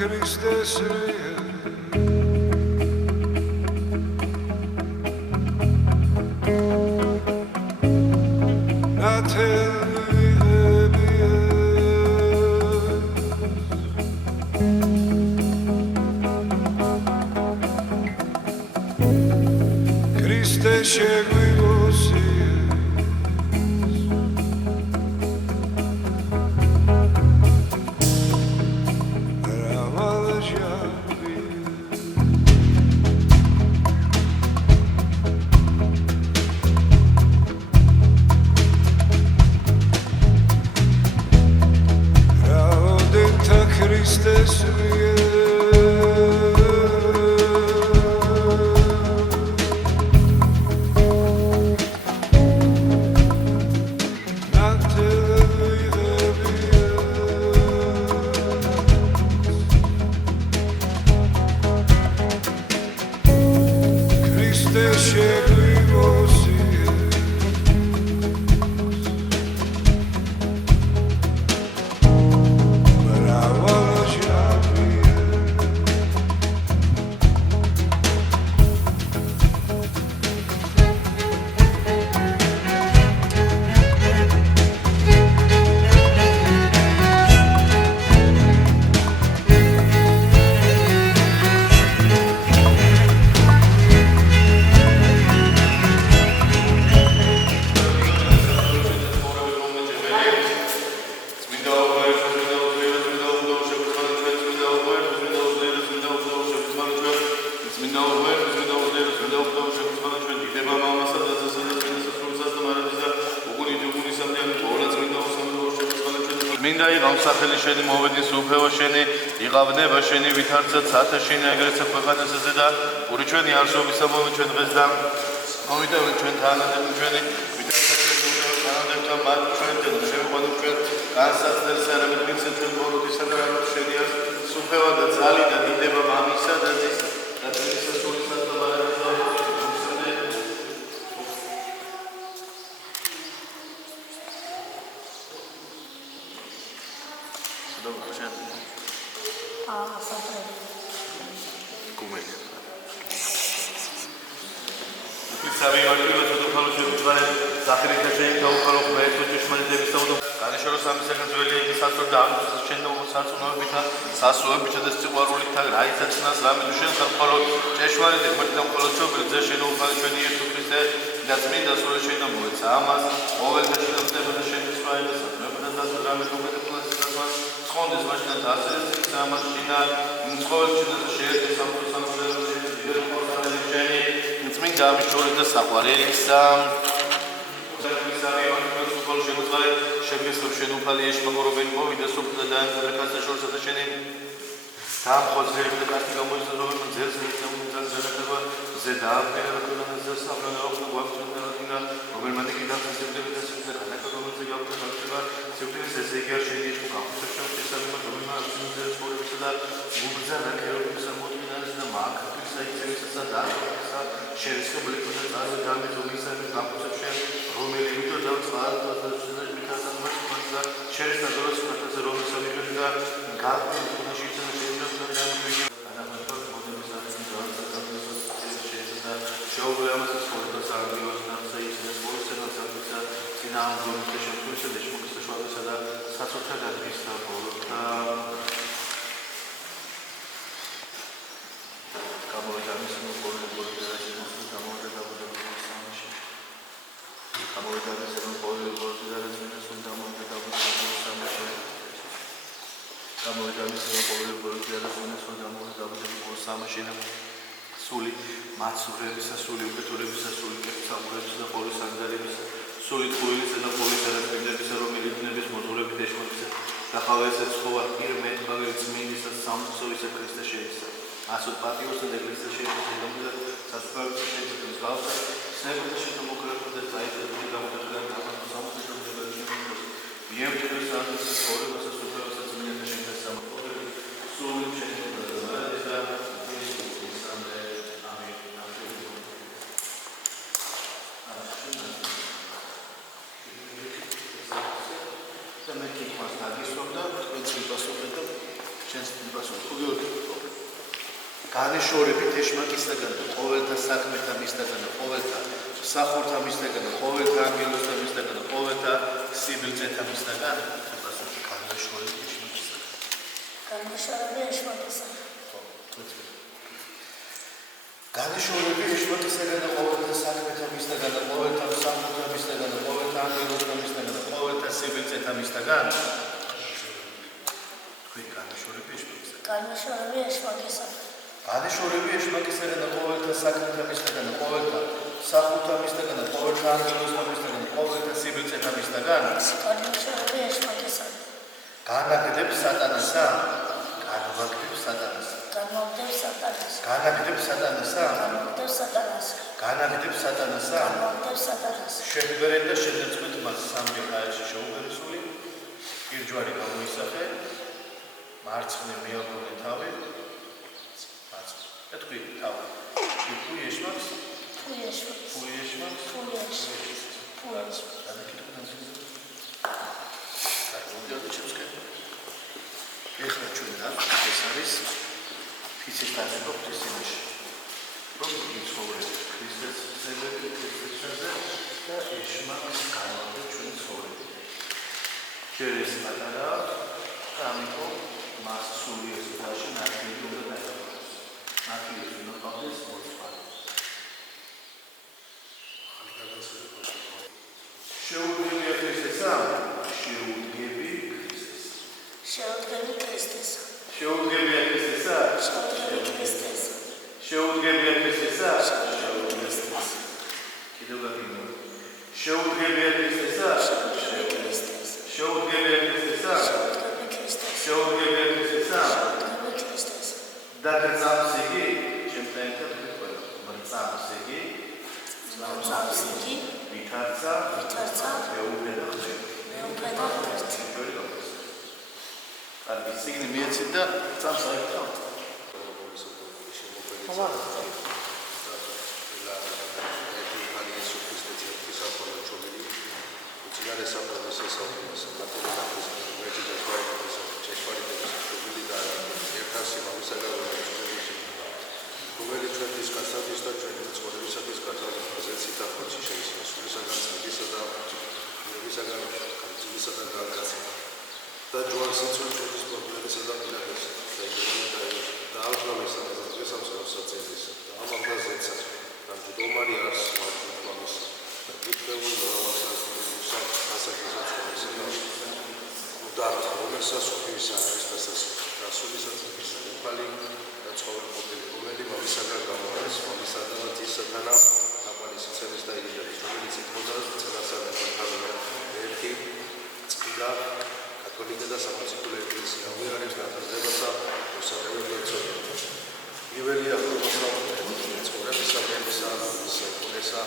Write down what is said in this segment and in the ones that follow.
Christus მინდა იყავს სახელი შენი მოვედის უფევა შენი იყავნება შენი ვითარცა ცათა შენი აგრეთვე ქვეყანასაზე და ორი ჩვენი არსობისა მომე ჩვენ დღეს და მომიტევენ ჩვენ თანადები ჩვენი ვითარცა ჩვენ თანადებთან მათ ჩვენ შევყვანო ჩვენ განსაცდელს არამედ ვიცით ჩვენ ბოროტისა და შენი უფევა და ძალი და დიდება მამისა და ძის და წინისა სულისა და მარადისა და მე კი მას დაგისვამ და თქვენ წინასწორად და ჩვენს წინასწორად განეშორებით ეშმაკისაგან და ყოველთა საქმეთა მისთაგან და ყოველთა მსახურთა მისთაგან და ყოველთა ანგელოსთა მისთაგან და ყოველთა სიბილწეთა მისთაგან პასუხი განეშორებით ეშმაკისაგან. განეშორებით ეშმაკისაგან. განეშორებით ეშმაკისაგან და ყოველთა საქმეთა მისთაგან და ყოველთა მსახურთა მისთაგან და ყოველთა ანგელოსთა მისთაგან და ყოველთა სიბილწეთა მისთაგან. განეშორებით ეშმაკისაგან. განეშორებით ეშმაკისაგან. განეშორებით ეშმაკისაგან და ყოველთა საქმეთა მისთაგან და ყოველთა მსახურთა მისთაგან და ყოველთა ანგელოსთა მისთაგან და ყოველთა სიბილწეთა მისთაგან. განეშორებით ეშმაკისაგან. განაგდებს სატანასა. განვაგდებს სატანასა. განვაგდებს სატანასა. განაგდებს სატანასა. განვაგდებს სატანასა. განაგდებს სატანასა. განვაგდებს სატანასა. შეგვერეთ და შედერწყვეთ მას სამჯერ ჰაერში შეუგერესული. ირჯვარი გამოისახე. მარცხნე მიაგონე თავი. ეთქვი თავი. თუ ეშმაკს? თუ ეშმაკს. თუ ეშმაკს? თუ ეშმაკს. თუ ეშმაკს. ეხლა ჩვენ ეს არის ფიცის დანება ქრისტიანში. რომ ვიცხოვრეთ ქრისტეს ცელები, ქრისტესზე და ეშმაკს განვაგდეთ ჩვენ ცხოვრებით. ჯერ ეს პატარა და ამიტომ მას სული ეს დაში ნათლი უნდა დაეყოს. ნათლი უნდა ყავდეს მოწყალე. შეუდგებია ქრისტესა? შეუდგები ქრისტეს. შეუდგები ქრისტეს. შეუდგებია ქრისტესა? შეუდგები ქრისტეს. შეუდგებია ქრისტესა? შეუდგები ქრისტეს. კიდევ გაგიგო. შეუდგებია ქრისტესა? შეუდგები ქრისტეს. შეუდგებია ქრისტესა? შეუდგები ქრისტეს. შეუდგებია ქრისტესა? შეუდგები ქრისტეს. და გწამს იგი? ჩემთან ერთად ვიყო. მრწამს იგი? მრწამს იგი? ვითარცა? ვითარცა? მეუფედა ხმები. მეუფედა ხმები. კარგი, სიგნი მიეცით და წამს აიქთავ. და ჯوان სიცოცხლის პრობლემისა და პირადეს და აღდგომის სამსახურს და ამაღლაზეცა და დომარი არის მაგის და გიტყვეულ რომელსაც სასაკუთრებო და რომელსაც ხვივის არის დასასრულისაც მისალი და ცხოვრებობილი რომელი მომისაგან გამოდის მომისადანაც ის სათანა აპანის სიცოცხლის და იდეების რომელიც იქონდა წელასადან თავიდან ერთი წმინდა კათოლიკე და სამოციქულო ეკლესია უარებს განათლებასა მოსაყეველი ეწოდება. პირველია მოსაყეველი ცხოვრების საფრთხისა საკუთრესა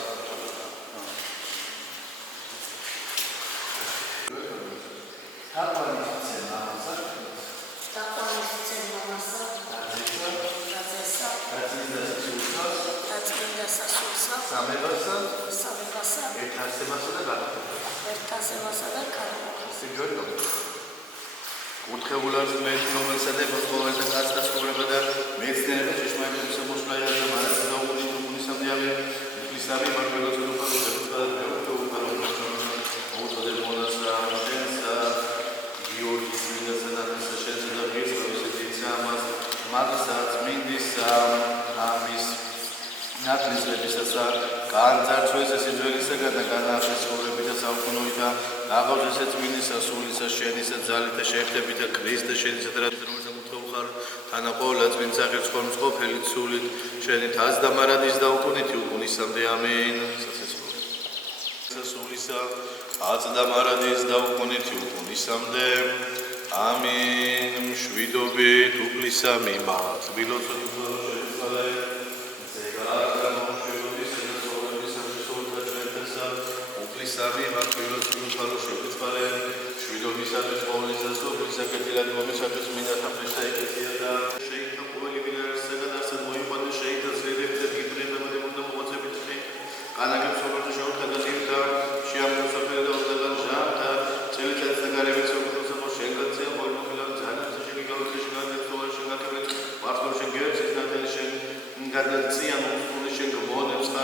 უთქებულებს მეც რომელსაც ყოველთა კაცთა ცხოვრება და მეცნიერება ჭეშმარიტების მოსვლაია და მარადს დაუყოვნით უგუნისამდე ავი ინგლისური მარკელოს უფალოს და უფალოს მოუწოდებ მონას და ამენსა გიორგის მინდასანათა შეცდა და ღირსების ეცია ამას მაგისაც მინდისა ამის ნათლისებისასა განძარცვეს ეს ძველისაგან და განაახეს ცხოვრებით და საუკუნოით და დაღავდეს ეს მინისა სულისა შენისა ძალით და შეერთებით და ქრისტეს შენისა და რომელსაც უთხოვხარ თანაყოლა წინ სახეს ხომწყოფელი სულით შენით ას და მარადის და უკუნითი უკუნისამდე ამენ სასესხო სულისა ას და მარადის და უკუნითი უკუნისამდე ამენ მშვიდობით უფლისა მიმართ ვილოცოთ სამი მარტვილოს უფალოს შეგვიწყალე შვიდობისათვის ყოვლისას ოფისაკეთილად მომისათვის მინათა ფეშთა ეკლესია და შეითა ყოველი მინარისაგან არსად მოიყვანე შეითა ძლიერებით და გიდრება და მოღვაწებით განაგებს სოფელთა შეურთა და ძირთა შეამოსაფერე და ოდაგან ჟამთა წელიწადის და გარებით სოფელთა შენგაცია ყოველმოხილავ ძალიან შეგიგავებს შეგაგებს თოვარ შეგაკებეთ მართლობ შეგერცის ნათელი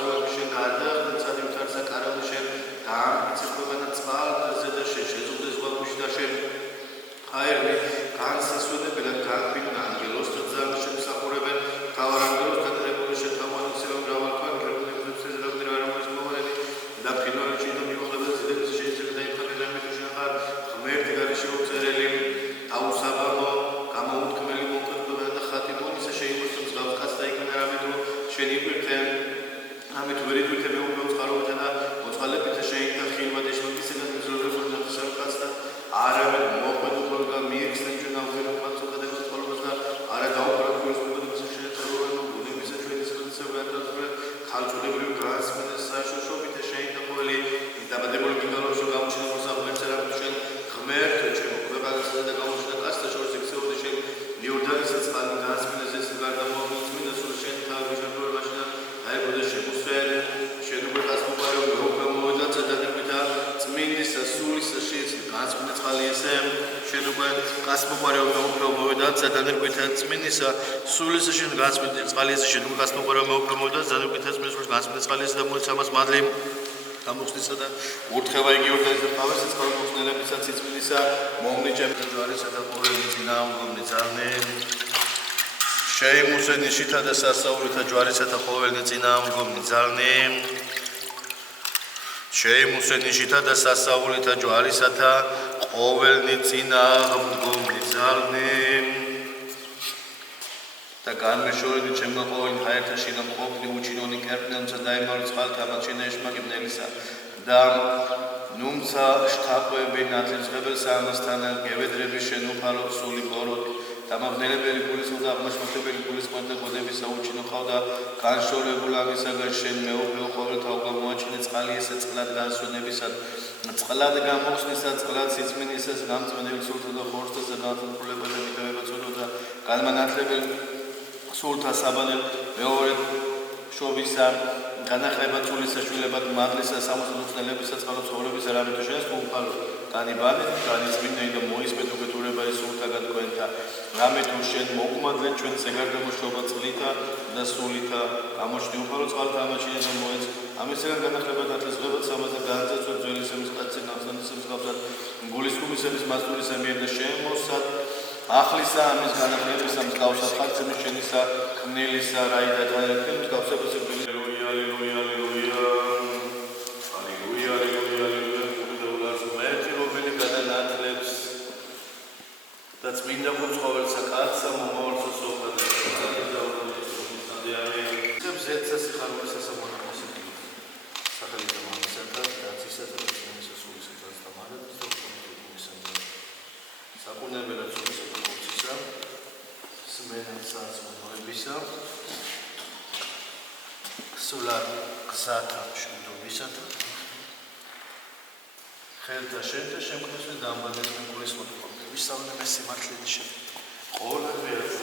წყაროები შენ გადაახდე მცადი ვითარცა კარავდა შენ დაამტკიცე ქვეყანა წყალზე და შენ შეძუხდეს ზღვაში და შენ აერმე განსასვენებელად გააქვინონ ანგელოს ძაან შემსახურებენ თავარ ანგელოს დატრებული შეთავაზება მრავალგვარ კერპნებზე ზრდები არ არის მომარები და ფინალში და მიუხედავად ზედების შეიძლება დაიფარდე რამე თუ შეხარ ღმერთი გარეშე უწერელი აუსაბამო გამოუთქმელი მომხდობა და ხათი მონისა შეიმოსო მსგავს კაც და იქნა რამე თუ შენ იპირთე ამით ვერი თუ თებე უფრო წყაროთა და მოწყალებით შეიძლება ხილვა დეშმაკისგან მიზრებული ნახსავ კაც და არავინ მოყვედო პროგრამა მიეცნე ჩვენ ავერო პაცო და დექსტოლოს და არა დაუპროექტოს მოგვიდეს შეეცვალო გუნების ჩვენი სპეციალურად და ხალხურებრივ გასმენას საშოშობით შეიძლება ყოველი დაბადებული გიგალოში გამოჩენილ საფუძველზე ჩვენ ღმერთო ჩვენ ქვეყანასა და გამოჩენილ კაცთა შორის ექსეოდე შენ იორდანის წყალი გასმენას ეს გარდამოწმინდა სულ შენ თავი შემოერმაშინ აებოდა შემოსვენ შენ უკვე გასმოპარევ მეუღლე მოვედაცა და წმინდის სულის შეეცნი გასმენა წყალი ესე შენ უკვე გასმოპარევ მეუღლე მოვედაცა და წმინდის სულის შენ გასმენა წყალი ესე შენ უკვე გასმოპარევ მეუღლე მოვედაცა და წმინდის სულის გასმენა წყალი ესე და მოიცამას მადლი გამოხსნისა და ურთხევა იგი ორდანის და თავის წყალ მოხსნელებისა წმინდისა მომნიჭებდა ჯვარისა და ყოველი წინააღმდეგ ძალნე შეიმუსენი შითა და სასაულითა ჯვარისა და ყოველი წინააღმდეგ ძალნე შეიმუსენი შითა და სასაულითა ჯვარისა და ყოველი წინააღმდეგ ძალნე და განმეშორებით ჩემო ყოველ ჰაერთა შინამ ყოფნი უჩინონი კერპნელსა და ემარო წყალთა მაჩინე ეშმაკებნელისა და ნუმცა შთაყვები ნათლისღებელსა ამასთან გევედრები შენუფარო სული ბოროტ დამაბნელებელი გულისხმო და აღმაშფოთებელი გულისხმო და გონებისა უჩინო ყავდა განშორებულ ამისაგან შენ მეუფეო ყოველთა უგამოაჩინე წყალი ესე წყლად განსვენებისა წყლად გამოხსნისა წყლად სიწმინისას გამწმენელი სულთა და ხორცთა განხორციელება და მიტოვება წოდო და განმანათლებელი სულთა საბანელ მეორე შობისა განახლება წულისა შვილებად მადლისა სამოსულწნელებისა წყალო ცხოვრებისა რამე თუ შენს მომყალო განიბანეთ განიწმინდენი და მოისმენთ უკეთურება ის სულთაგან თქვენთა რამე თუ შენ მოგუმადლენ ჩვენ ზეგარდამოშობა წყლითა და სულითა გამოჩნი უფალო წყალთა ამაჩინე და მოეც ამისგან განახლება დათლისღებად სამაზე განძაცვა ძველი სემის კაცზე ნახსნანის მსგავსად გულისხმისების მასტურისა მიერ და შემოსად ახლისა ამის განახლებისა მსგავსად ხალხების შენისა ქმნილისა რაიდა თანერქენ მსგავსების ალელუია ალელუია ალელუია ალელუია ალელუია ალელუია ღმერთი რომელი გადანათლებს და წმინდა ყოველსა კაცსა მომავალსა სოფლად ზეცა სიხარულისა სამონახოს სახელით მომისათა დაცისა და წმინდის სულისა და დამარების და უმეტესისა საკუნებელად სულისა და ხორცისა სმენასაც მოებისა სულად გზათა მშვიდობისა და ხელთა შენთა შემქმნელს და ამბადეს მეკულის მოთხოვნა ვისწავლებ ეს სიმართლეში შენ ყოველ ვერას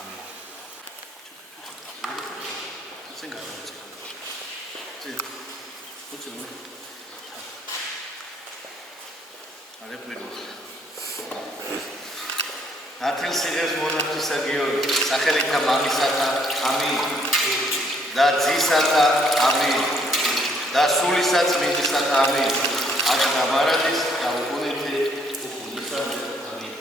ამინ Sen galiba. Sen. Uçun mu? Hadi buyurun. Natil sirez monatisa Georg. Sakhelita mamisata. Amin. Da dzisata. Amin. Da sulisat mindisata. Amin. Ada damaradis. Da ukunite. Ukunisa. Amin.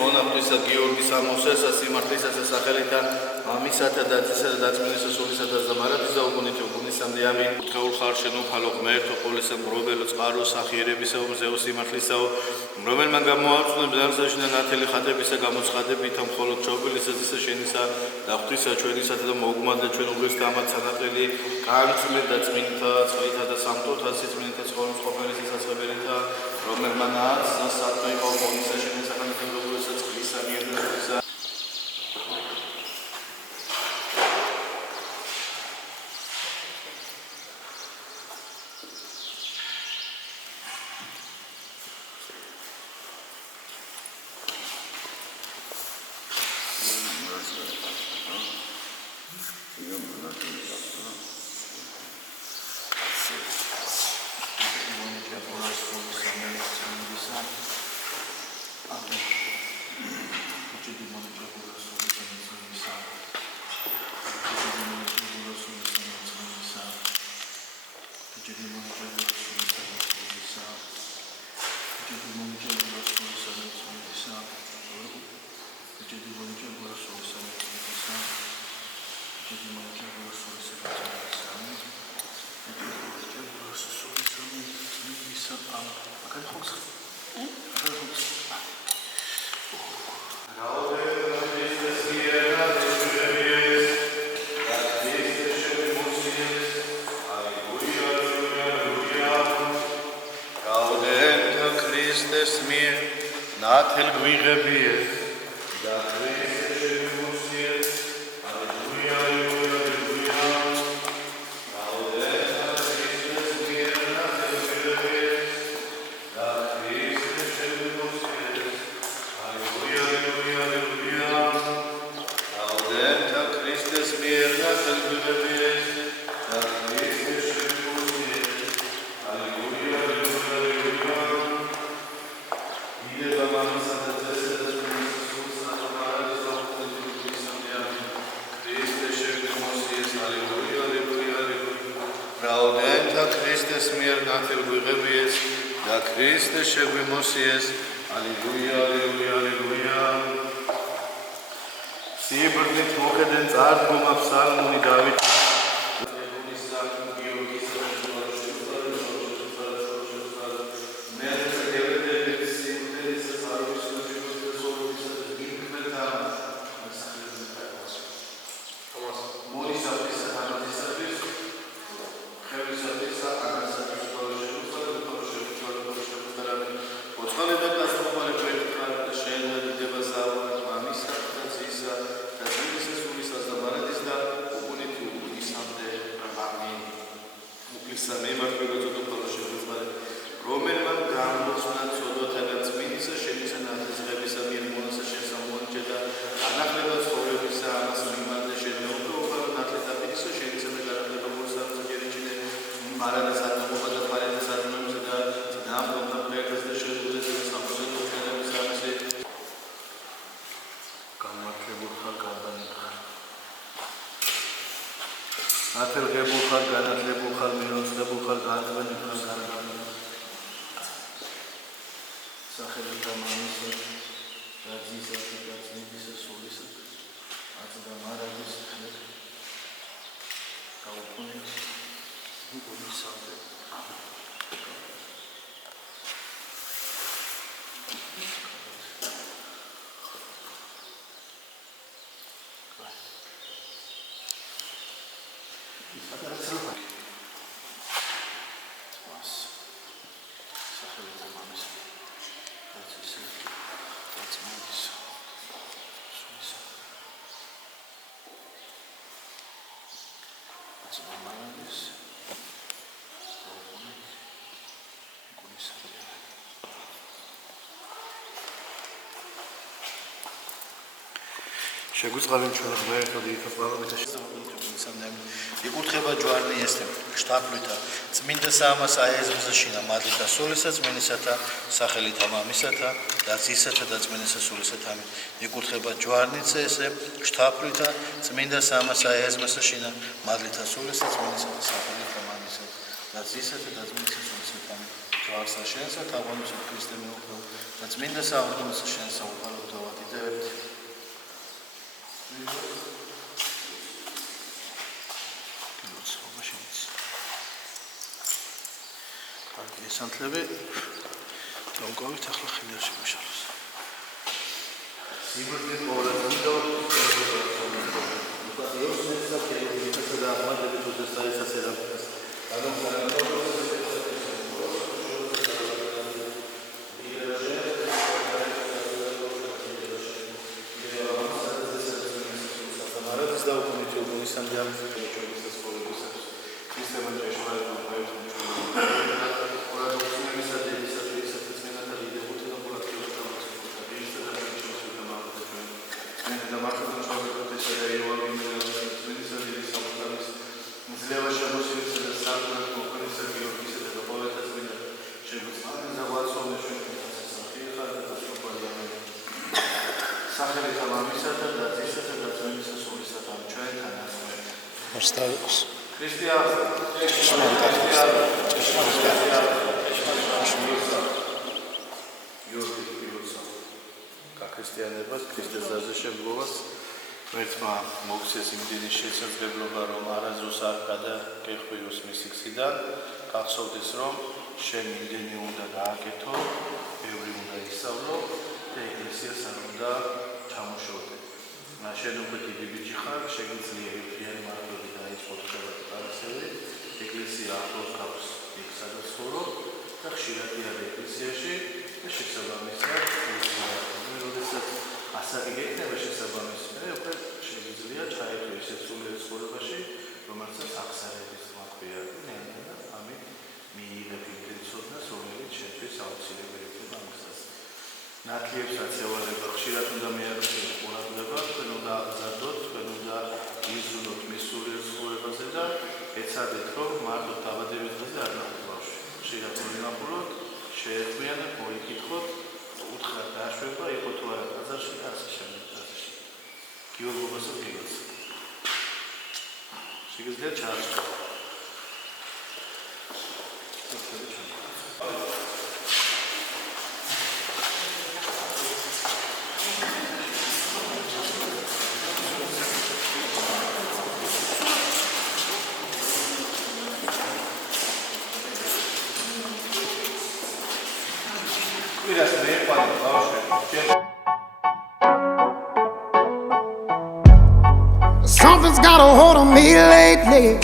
მონაფრისა გიორგის ამოსესა სიმართლისასა სახელითა ამისათა და ძისა და დაწმინდისა სულისა და ზამარაძისა უგუნით უგუნისამდე ამინ უთეულ ხარ შენ უფალო ღმერთო ყოვლისა მრობელო წყარო სახიერებისა მზეო სიმართლისაო რომელმან გამოაცხნდა ბრძანსაშინ და ნათელი ხატებისა გამოცხადებით მხოლოდ ჩობილისა ძისა შენისა და ღვთისა ჩვენისა და მოგმადდა ჩვენ უღესთა ამათ სანაყელი განწმენდა წმინდთა წყლითა და სამთოთა სიწმინდთა ცხოვრების ყოფილი სასწრებელთა რომელმანაც სასათო იყო მოგისა შენისა განხილვებულისა წყლისა მიერ ნათელ გვიღებიე და ქრისტეს შემოსიე ალელუია ალელუია გაუდენდა ქრისტეს მიერ ნათელ გვიღებიე და ქრისტეს შემოსიე ალელუია ალელუია ალელუია გაუდენდა ქრისტეს მიერ ნათელ გვიღებიე და ქრისტეს შემოსიე ალელუია ალელუია ალელუია Christus mir nachher begeben da Christus შეგვიმოსიეს ალილუია ალილუია ალილუია სიბრდით მოხდენ წარდგომა ფსალმუნი დავით ათელღებულ ხარ განათლებულ ხარ მილოცდებულ ხარ განათლებულ ხარ სახელით ამისა და ძისა და ძმის სულისა აწდა მარაგის ხელით გაუქმეს გულისამდე შეგვიწყალენ ჩვენ ღმერთო დიდ პარლამენტში იკურთხება ჯვარნი ესტე შტაბლითა წმინდა საამას აეზმზე შინა მადლითა სულისა წმინისათა სახელითა მამისათა და ძისათა და წმინისა სულისათა იკურთხება ჯვარნიце ესე შტაბლითა წმინდა საამას აეზმზე შინა მადლითა სულისა წმინისათა სახელითა მამისათა და ძისათა და წმინისა სულისათა ჯვარსა შენსა თაგვანოსა ქრისტე მეუღლო და წმინდა საამას შენსა უყალო დავადიდებთ სანთლები დაუკვირვით ახლა ხილიაში მუშაობს. სიბრდით ყოველდღე ქრისტიანობას, ქრისტეს დასაშებულობას. ერთმა მოგცეს იმდენი შესაძლებლობა, რომ არასდროს არ გადაგეხვიოს მისი გზიდან, გახსოვდეს, რომ შენ იმდენი უნდა გააკეთო, ბევრი უნდა ისწავლო და ეკლესიას არ უნდა ჩამოშორდე. შენ უკვე დიდი ბიჭი ხარ, შეგიძლია ერთიანი მართლობი დაიწყო ხდება პარასელი, ეკლესია ახლოს გაქვს იქ სადაც ხორო და ხშირად იარ ეკლესიაში და შესაბამისად როდესაც ასაკი გეკნება შესაბამისად უკვე შეგიძლია ჩაერთო ისეთ სულიერ ცხოვრებაში, რომელსაც აღსარების თქმა ჰქვია და ამით მიიღებ იმდენ ცოდნას, რომელიც შენთვის აუცილებელი ხდება ამასაც. ნათლიებსაც ევალება ხშირად უნდა მიაღწიოს ყურადღება, თქვენ უნდა აღზარდოთ, თქვენ უნდა იზრუნოთ მის სულიერ ცხოვრებაზე და ეცადეთ, რომ მარტო დაბადების დღეზე არ ნახოთ ბავშვი. ხშირად მოინახულოთ, შეეხვიანოთ, მოიკითხოთ, უთხრათ დაშვება, იყო თუ არა ტაძარში და ასე შემდეგ. გიორგობასაც გიგოც. შეგიძლიათ ჩაასწროთ. Something's got a hold on me lately.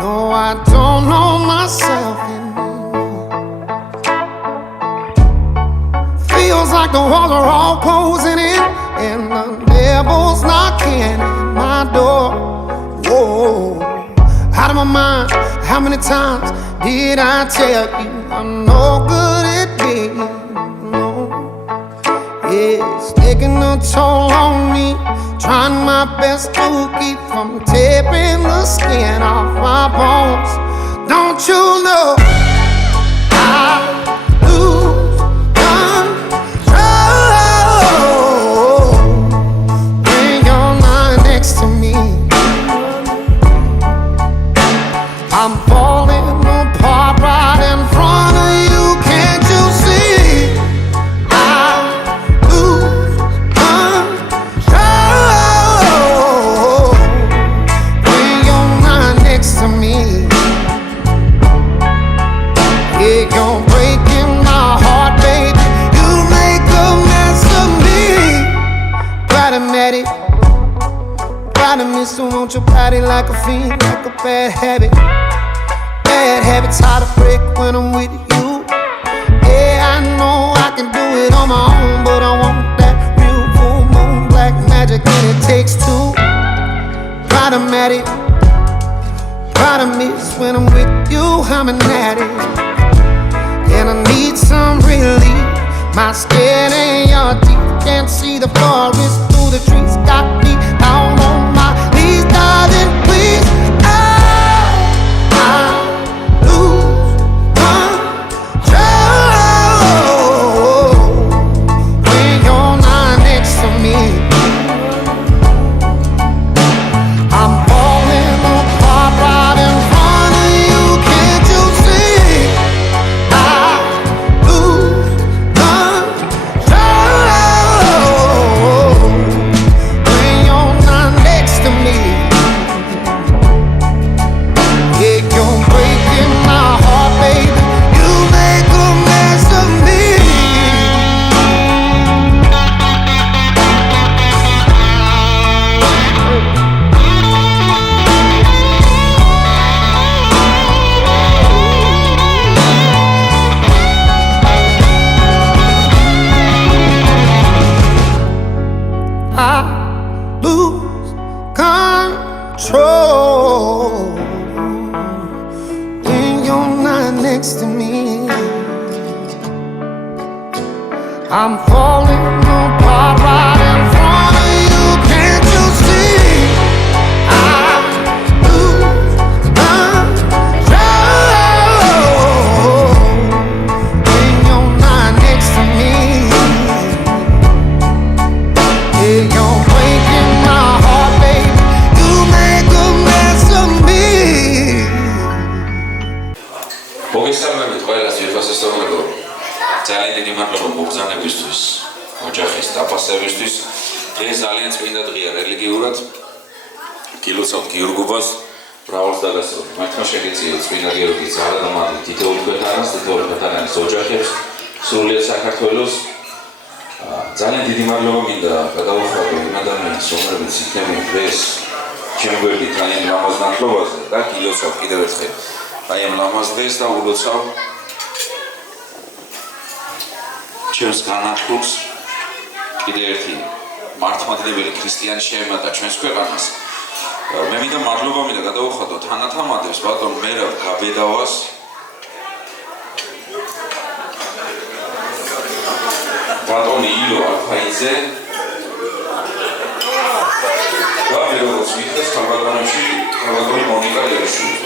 No, I don't know myself anymore. Feels like the walls are all closing in, and the devil's knocking at my door. Whoa, out of my mind. How many times did I tell you I'm no good at being alone? It's taking a toll on me, trying my best to keep from tearing the skin off my bones. Don't you know I lose control when you're not next to me? I'm falling apart right in front of you, can't you see? So won't you party like a fiend, like a bad habit? Bad habits hard to break when I'm with you. Yeah, I know I can do it on my own, but I want that real full moon black magic, and it takes two. Problematic, problem is when I'm with you, I'm an addict, and I need some relief. My skin and your teeth can't see the forest through the trees. Got me down on my knees, darling, please. Oh, I lose control when you're not next to me. I'm falling apart right in front of you, can't you see? I lose control when you're not next to me. Yeah, you're breaking my heart, baby. You make a mess of me. I lose control when you're not next to me. I'm falling apart right in front of you, can't you see? I lose control when you're not next to me. Yeah, you're breaking my heart, baby. You make a mess of me. მოგესალმებით ყველას ვიფასესწორებო. ძალიან დიდი მადლობა მოგზაურობისთვის, ოჯახის დაფასებისთვის დღეს ძალიან წმინდა დღეა რელიგიურად. გილოცავთ გიორგობას, მრავალს დაგასწროთ. მართლა შეგეწიოთ წმინდა გიორგის ძალა და მადლი თითოეულ ქვეყანას, თითოეულ ქვეყანას ოჯახებს, სრულიად საქართველოს. ძალიან დიდი მადლობა მინდა გადავუხადო იმ ადამიანს, რომლებიც იქნებიან დღეს ჩემ გვერდით აი ამ ლამაზ ნათლობაზე და გილოცავ კიდევ ერთხელ აი ამ ლამაზ დღეს და ულოცავ ჩემს განათლებს კიდევ ერთი მართლმადიდებელი ქრისტიანი შეემატა ჩვენს ქვეყანას. მე მინდა მადლობა მინდა გადავუხადო თანათამადებს ბატონ მერაბ გაბედავას ბატონ ილო ალფაიძე და მე როგორც ვიხდეს ხალბატონებში ხალბატონი მონიკა ლიაშვილი.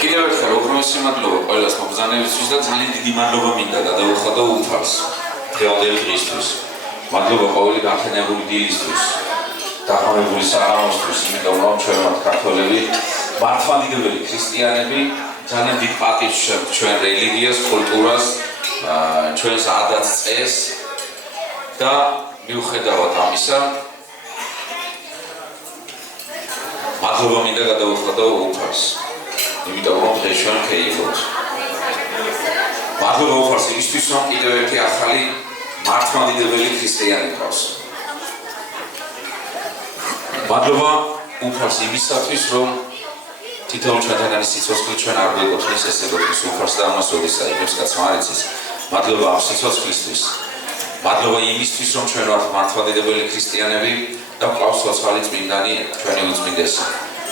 კიდევ ერთხელ უღრმესი მადლობა ყველას მობრძანებისთვის და ძალიან დიდი მადლობა მინდა გადავუხადო უფალს დღევანდელი დღისთვის. მადლობა ყოველი განხენებული დილისთვის, დახმარებული საღამოსთვის, იმიტომ რომ ჩვენ ქართველები, მართლმადიდებელი ქრისტიანები ძალიან დიდ პატივს შევთ ჩვენ რელიგიას, კულტურას, ჩვენს ადათს წესს და მიუხედავად ამისა, მადლობა მინდა გადავუხადო უფალს. იმიტომ რომ დღეს ჩვენ ვქეიფოთ. მადლობა უფალს იმისთვის, რომ კიდევ ერთი ახალი მართლმადიდებელი ქრისტიანი გყავს. მადლობა უფალს იმისათვის, რომ თითოეულ ჩვენთაგანი სიცოცხლე ჩვენ არ გვეკუთვნის, ეს ეკუთვნის უფალს და ამას როდის აიღებს კაცმა არ იცის. მადლობა ამ სიცოცხლისთვის. მადლობა იმისთვის, რომ ჩვენ ვართ მართლმადიდებელი ქრისტიანები და გვყავს ცოცხალი წმინდანი ჩვენი უწმინდესი.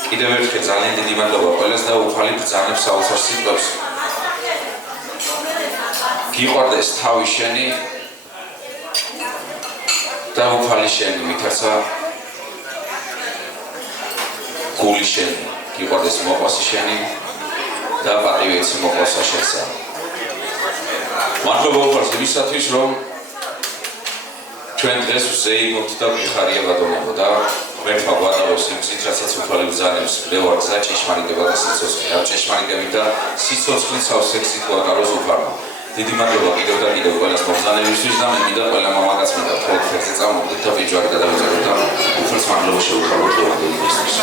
კიდევ ერთხელ ძალიან დიდი მადლობა ყველას და უფალი ბრძანებს საოცარ სიტყვებს. გიყვარდეს თავი შენი და უფალი შენი, ვითარცა გული შენი, გიყვარდეს მოყვასი შენი და პატივი მოყვასა შენსა. მადლობა უფალს იმისათვის, რომ ჩვენ დღეს ვზეიმობთ და გვიხარია ბატონებო და ღმერთმა გვატაროს იმ გზით, რასაც უფალი ბრძანებს. მდევარ გზა ჭეშმარიტება და სიცოცხლე. ამ ჭეშმარიტებით და სიცოცხლით სავსე გზით გვატაროს უფალმა. დიდი მადლობა კიდევ და კიდევ ყველას მოგზაურებისთვის და მე მინდა ყველა მამაკაც მინდა თქო ფერზე წამოვიდეთ და პიჯაკი გადავიწეროთ და უფალს მადლობა შევუხმოთ დღევანდელი დღისთვის.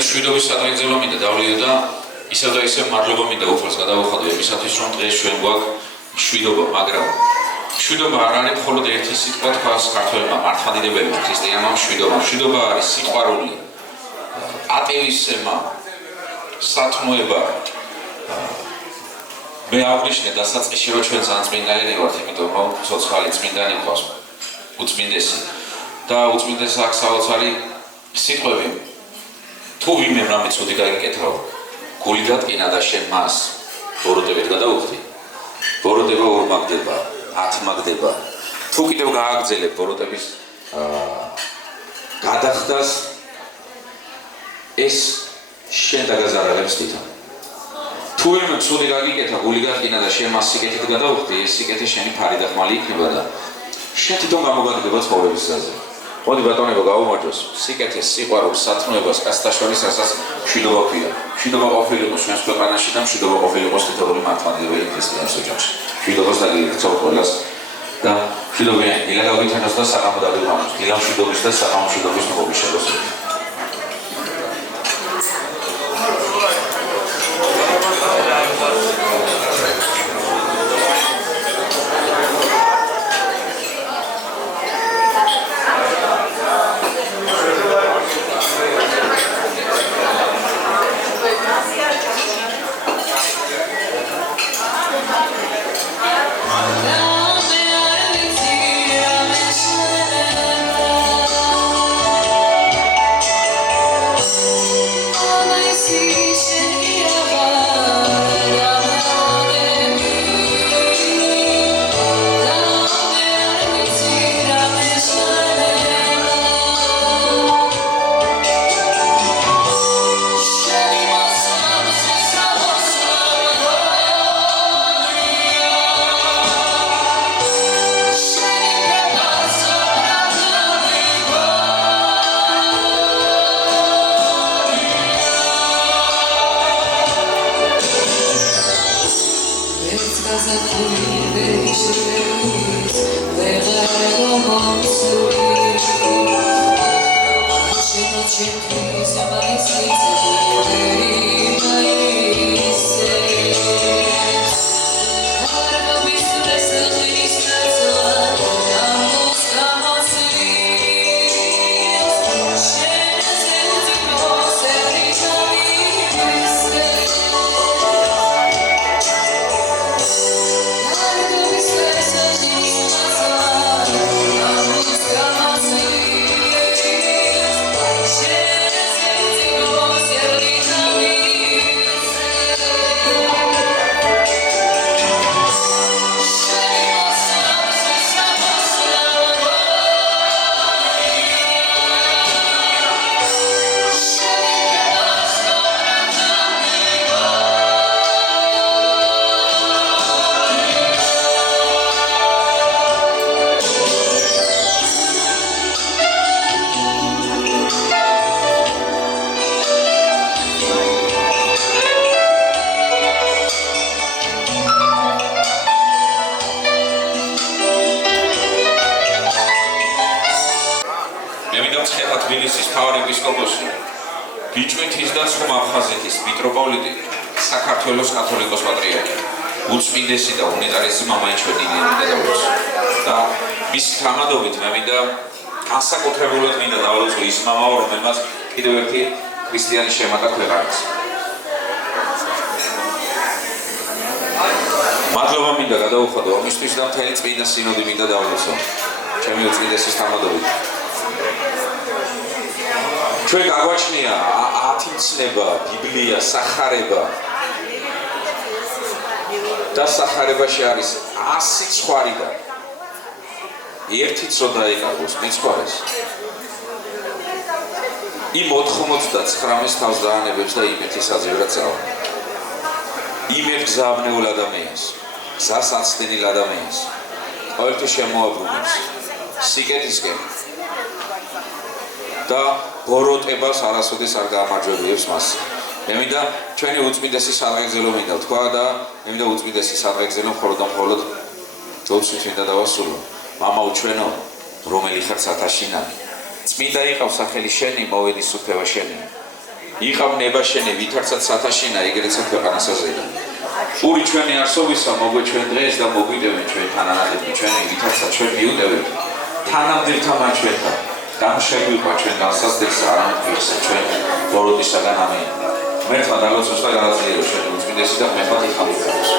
მშვიდობის სატვინძელო მინდა დავლიდო და ისევ და ისევ მადლობა მინდა უფალს გადავუხადო იმისათვის, რომ დღეს ჩვენ გვაქვს მშვიდობა, მაგრამ მშვიდობა არ არის მხოლოდ ერთი სიტყვა თქვას ქართველებმა, მართლმადიდებელმა ქრისტიანებმა მშვიდობა. მშვიდობა არის სიყვარული, პატივისცემა, სათმოება მე აღვნიშნე დასაწყისში რომ ჩვენ ძალიან წმინდანი ვართ, იმიტომ რომ ცოცხალი წმინდანი გვყავს უწმინდესი და უწმინდესი აქ საოცარი სიტყვები თუ ვინმე რამე ცუდი გაიგეკეთაო გული დატკინა და შენ მას ბოროტებით გადაუხდი ბოროტება ორმაგდება 10 მაგდება თუ კიდევ გააგრძელებ ბოროტების გადახდას ეს შენ დაგაზარალებს თვითონ თუ ვინმე ცუდი გაგიკეთა გული დატკინა და შენ მას სიკეთით გადაუხდი ეს სიკეთე შენი ფარი და ხმალი იქნება და შენ თვითონ გამოგაგდება ცხოვრების გზაზე მოდი ბატონებო გაუმარჯოს სიკეთეს სიყვარულს სათნოებას კაცთაშორის რასაც მშვიდობა ქვია მშვიდობა ყოფილიყო ჩვენს ქვეყანაში და მშვიდობა ყოფილიყო თითოეული მართლმადიდებელი ქრისტიანის ოჯახში მშვიდობას დაგიერთო ყველას და მშვიდობიანი დილაგავითანოს და საღამო დაგიყვანოს დილამშვიდობის და საღამო მშვიდობის მოგობის შეგოსებით ბიჭვინთის და სხვა აფხაზეთის მიტროპოლიტი საქართველოს კათოლიკოს პატრიარქი უწმინდესი და უნიტარესი მამაიჩვენილი დედაურს და მის თანადობით მე მინდა განსაკუთრებულად მინდა დავალოცო ის მამაო რომელმაც კიდევ ერთი ქრისტიანი შემატა ქვეყანას მადლობა მინდა გადაუხადო ამისთვის და მთელი წმინდა სინოდი მინდა დავალოცო ჩემი უწმინდესის თანადობით ჩვენ გაგვაჩნია 10 ცნება, ბიბლია, სახარება და სახარებაში არის 100 ცხვარი და ერთიც რო დაიკარგოს მეცხვარეს იმ 99-ს თავს დაანებებს და იმერთის აძევრად წავა იმერთ გზავნეულ ადამიანს გზას აცდენილ ადამიანს ყოველთვის შემოაბრუნებს სიკეთისკენ და ბოროტებას არასოდეს არ გაამარჯვებიებს მას. მე მინდა ჩვენი უწმინდესი სადღეგრძელო მინდა თქვა და მე მინდა უწმინდესი სადღეგრძელო მხოლოდ და მხოლოდ ჯობს მინდა დავასრულო. მამაო ჩვენო, რომელი ხარ სათავშინანი. წმინდა იყავს სახელი შენი, მოვედი სუფევა შენი. იყავ ნება შენი, ვითარცად სათავშინა, ეგრეცა ქვეყანასა ზედა. პური ჩვენი არსობისა მოგვეჩვენ დღეს და მოგვიდევენ ჩვენ თანანადები ჩვენი ვითარცად ჩვენ მიუტევენ. თანამდელთა მან ჩვენთან. დამშეგვიყვა ჩვენ განსაზღვრეს არამედ ვიხსენ ჩვენ ბოროტისაგან ამენ ღმერთმა დალოცოს და გადაძლიეროს შენი უწმინდესი და ღმერთმა იხალისოს.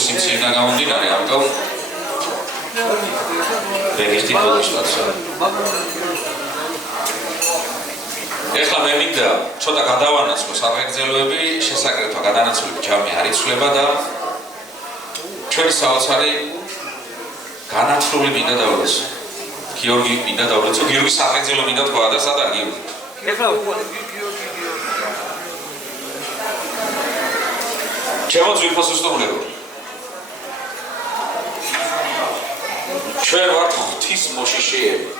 სიმციიდან გამომდინარე ამიტომ რეგისტრი პროდუქცია. ეხლა მე მინდა ცოტა გადავანაცვლო საფეხზელოები, შესაკრებთა გადანაცვლები ჯამი არ იცვლება და ჩვენი საოცარი განათლული მინდა დავდეს. გიორგი მინდა დავდეს, გიორგი საფეხზელო მინდა თქვა და სად არ გიორგი? ეხლა ჩემო ძვირფასო სტუმრებო. ჩვენ ვართ ღვთის მოშიშეები.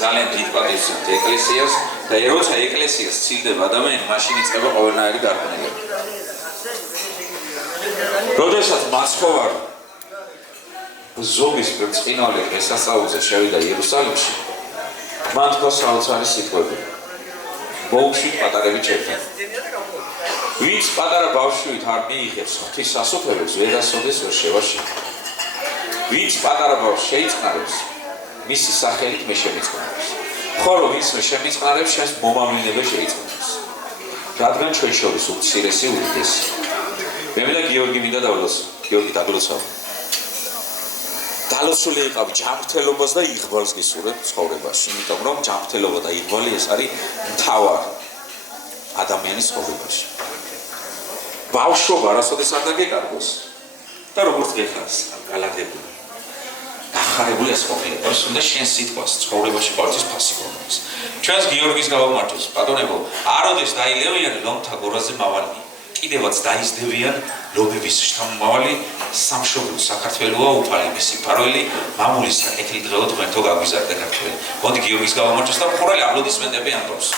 ძალიან დიდ პატივს ვუხდით ეკლესიას და როცა ეკლესიას ცილდება ადამიანი, მაშინ იწყება ყოველნაირი გარყვნილება. როდესაც მაცხოვარი ზოგის ბრწყინვალე დღესასწაულზე შევიდა იერუსალიმში, მან თქვა საოცარი სიტყვები. ბოლში პატარები ჩერდა. ვინც პატარა ბავშვით არ მიიღებს ღვთის სასופებებს, ვერასოდეს ვერ შევაშინო. ვინც პატარა ბავშვს შეიწყნარებს, მისი სახელით მე შემიწყნარებს. ხოლო ვინც მე შემიწყნარებს, შენს მომავლინებელს შეიწყნარებს. რადგან ჩვენ შორის უმცირესი უდიდესი. მე და გიორგი მინდა დავლოცო, გიორგი დაგლოცავ. დალოცული იყავ ჯანმრთელობას და იღბალს გისურვებ ცხოვრებაში, იმიტომ რომ ჯანმრთელობა და იღბალი ეს არის მთავარი ადამიანის ცხოვრებაში. ბავშვობა არასოდეს არ დაგეკარგოს და როგორც გეხარს, გალაგდებული. გახარებული ეს ყოფილება, უნდა შენ სიტყვას ცხოვრებაში ყოველთვის ფასი გქონდეს. ჩვენს გიორგის გავამართოს, პატონებო, აროდეს დაილევიან ლომთა გორაზე მავალი. კიდევაც დაიზრდებიან ლომების შთამომავალი სამშობლო საქართველოა უფალი მისი ფარველი მამულის საკეთილი დღეოდ ღმერთო გაგვიზარდა ქართველი. მოდი გიორგის გავამართოს და მხურალი აპლოდისმენტები ამბობს.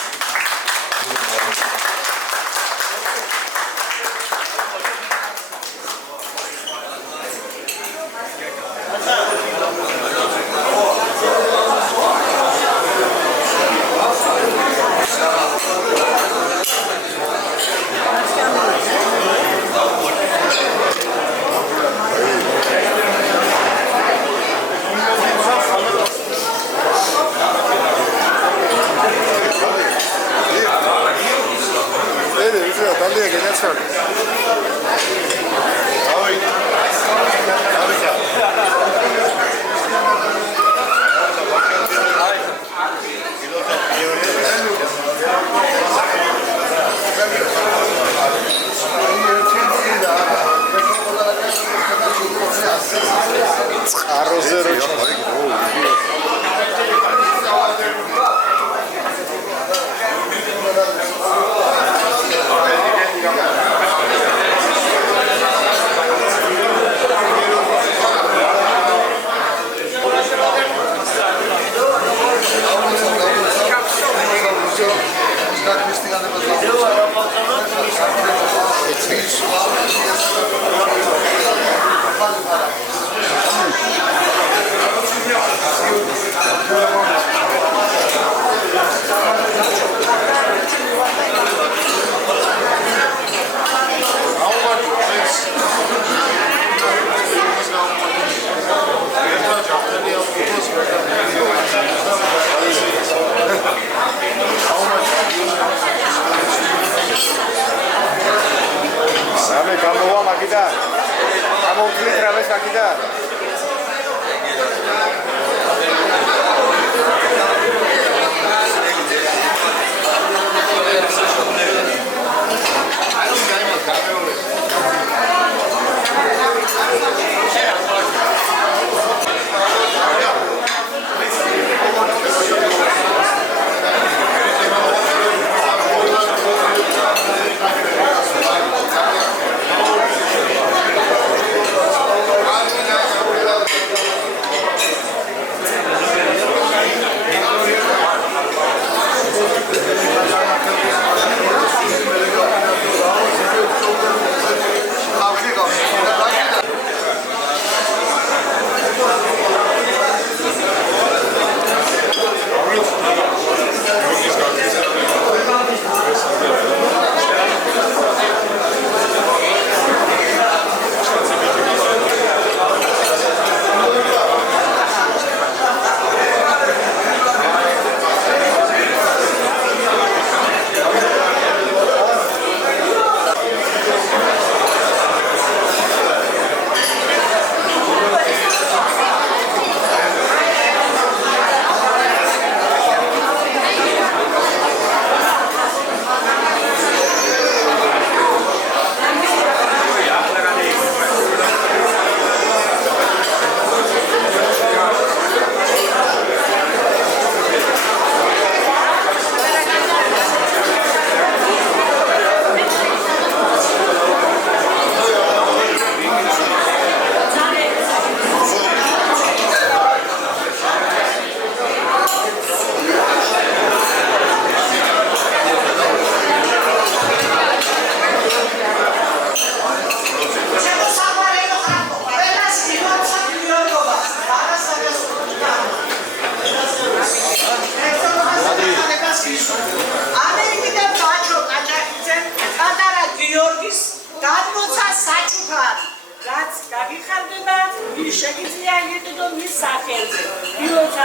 შეგიძლია იტყოდო მის სახელზე.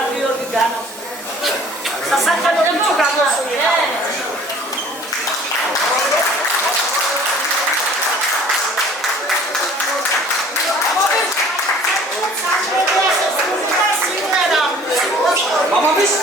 პირველი განაცხადა. სასახელო გამოსულია. მამამის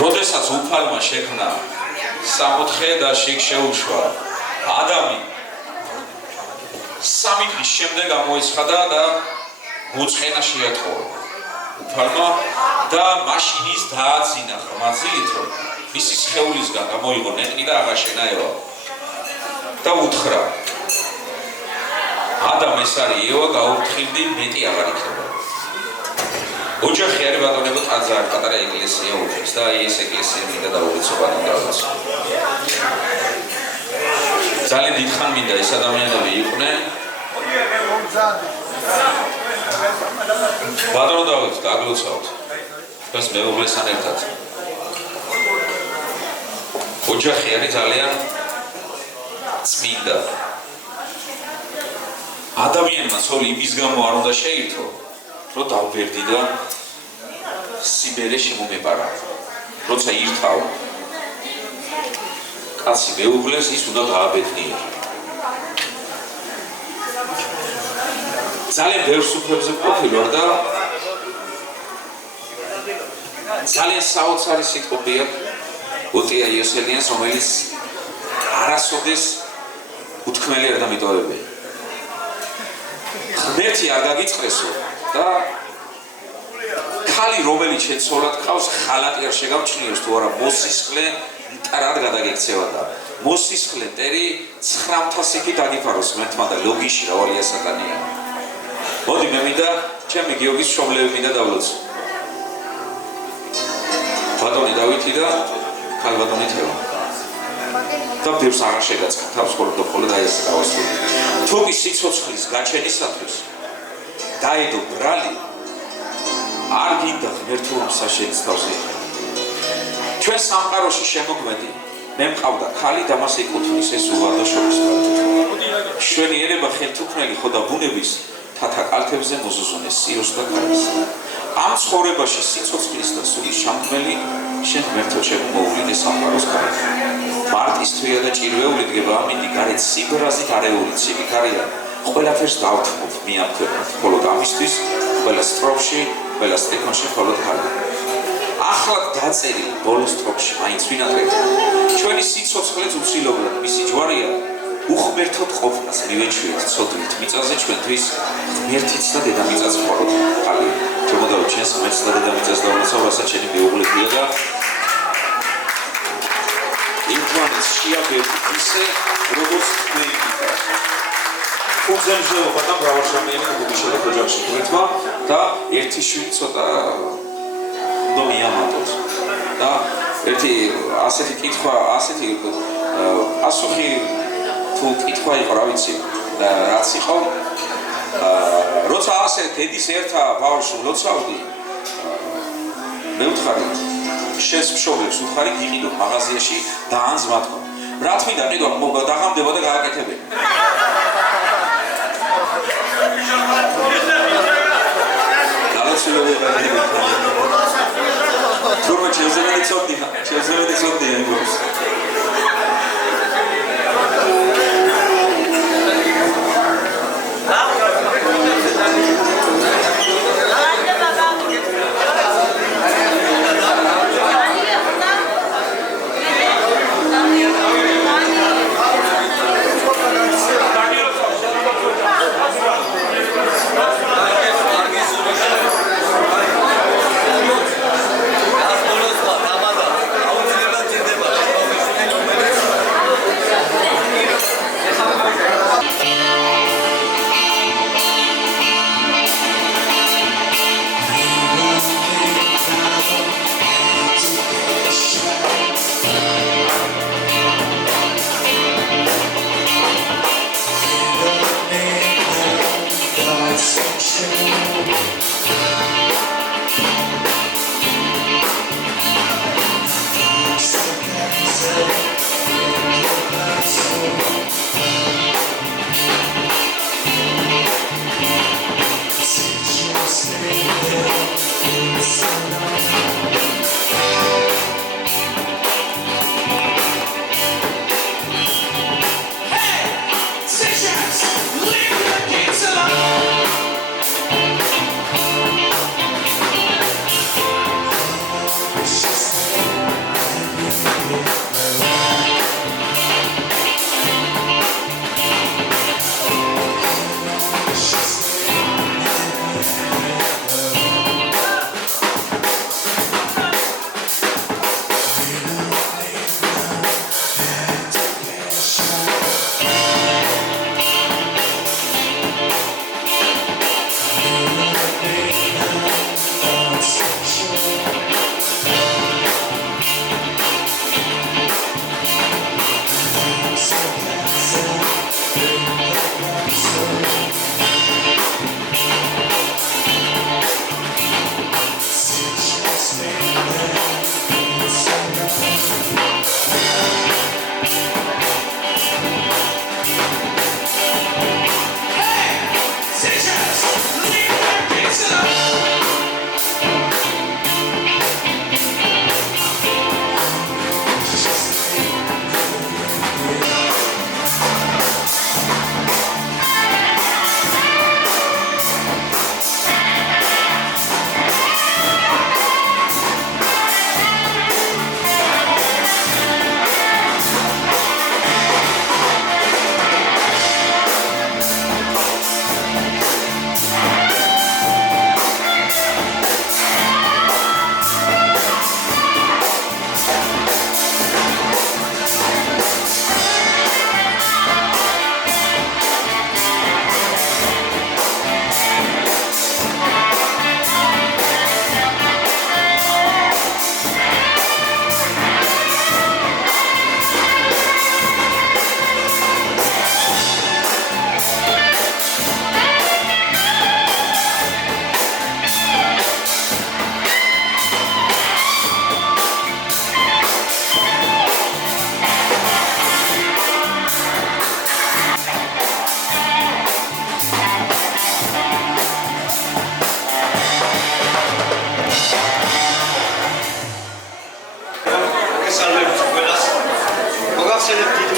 როდესაც უფალმა შექმნა საკუთხე და შიგ შეუშვა ადამი სამი დღის შემდეგ ამოეცხადა და მოწყენა შეატყოა უფალმა და მაშინ ის დააძინა ხმაზით რომ მისი სხეულისგან გამოიღო ნეტნი და აღაშენაევა და უთხრა ადამ ეს არის ევა გაუფრთხილდი მეტი აღარ იქნება ოჯახი არის ბატონებო ტაძარი პატარა ეკლესია უძეს და ეს ეკლესია მინდა დაუვიცო ბატონებს ძალიან დიდხან მინდა ეს ადამიანები იყვნენ ბატონო დავით დაგლოცავთ ეს მეუღლესთან ერთად ოჯახი არის ძალიან წმინდა ადამიანმა ცოლი იმის გამო არ უნდა შეირთო რომ დავბერდი და სიბერე შემომეპარა როცა ირთავ კაცი მეუღლეს ის უნდა გააბედნიერო ძალიან ბევრ სუფრებზე ყოფილი ვარ და ძალიან საოცარი სიტყვებია ოტია იოსელიანს რომელიც არასოდეს უთქმელი არ დამიტოვებია ღმერთი არ გაგიწყრესო და ხალი რომელიც შეცოლად ყავს ხალატი არ შეგამჩნიოს თუ არა მოსისხლე მტრად გადაგექცევა და მოსისხლე მტერი 9000-ით დაგიფაროს ღმერთმა და ლოგიში რავალია სატანია მოდი მე მინდა ჩემი გიორგის შობლები მინდა დავლოცო ბატონი დავითი და ქალბატონი თევა და ბევრს აღარ შეგაწყდა თავს ხოლმე და ეს გავასწორი თუ კი სიცოცხლის გაჩენისათვის დაედო ბრალი არ გინდა ღმერთო საშენის თავს ეხება ჩვენ სამყაროში შემოგვედი მე მყავდა ქალი და მას ეკუთვნის ეს უვადო შორის შვენიერება ხელთუქმნელი ხო და ბუნების თათა კალთებზე მოზუზუნეს სიროს და ქალის ამ ცხოვრებაში სიცოცხლის და სულის შამქმელი შენ ღმერთო შემოუვლიდე სამყაროს გარეთ მარტის თვია და ჭირვეული დგება ამინდი გარეთ სიბრაზით არეული ცივიქარია ყველაფერს დავთმობ მიამქრებად მხოლოდ ამისთვის ყველა სტროფში ყველა სტექონში მხოლოდ ხარ ახლად დაწერილი ბოლო სტროფში მაინც ვინატრეთ ჩვენი სიცოცხლეც უცილობლად მისი ჯვარია უხმერთოდ ყოფნას მივეჩვიეთ ცოდვით მიწაზე ჩვენთვის ღმერთიც და დედამიწაც მხოლოდ ხალია შემოდავ ჩვენს ღმერთს და დედამიწას დავნაცავ რასაც შენი მეუღლე და ინტუანს შეაბერდით ისე როგორც თქვენი გითხრათ უძემზეობა და მრავალშრომიანი გულიშელა ოჯახში გვეთმა და ერთი შვილი ცოტა უნდა მიამატოთ და ერთი ასეთი კითხვა ასეთი პასუხი თუ კითხვა იყო რა ვიცი და რაც იყო როცა ასე დედის ერთა ბავშვი ლოცავდი მე ვთხარი შენს მშობლებს ვთხარი გიყიდო მაღაზიაში და ანს მათქო რა თქმა უნდა დაღამდება და გააკეთებენ Turma çözemedi çok değil. Çözemedi çok değil bu.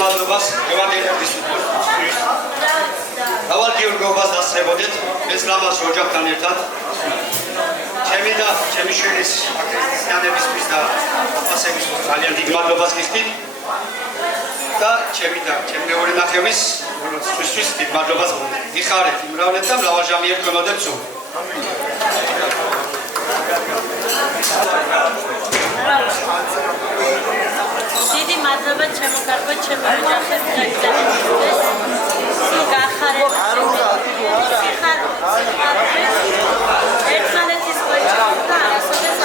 მადლობას ევანგელისტის სიტყვისთვის. დავალ გიორგობას დასწრებოდეთ ეს ლამაზ ოჯახთან ერთად. ჩემი და ჩემი შვილის ქრისტიანებისთვის და პასების ძალიან დიდ მადლობას გიხდით. და ჩემი მეორე ნახევის როდესთვის დიდ მადლობას გიხარეთ, იმრავლეთ და მრავალჟამიერ გქონოდეთ სულ. დიდი მადლობა ჩემო კარგო, ჩემო ოჯახის გაგზავნისთვის. გახარეთ. ერთმანეთის გოჭრით და არასოდეს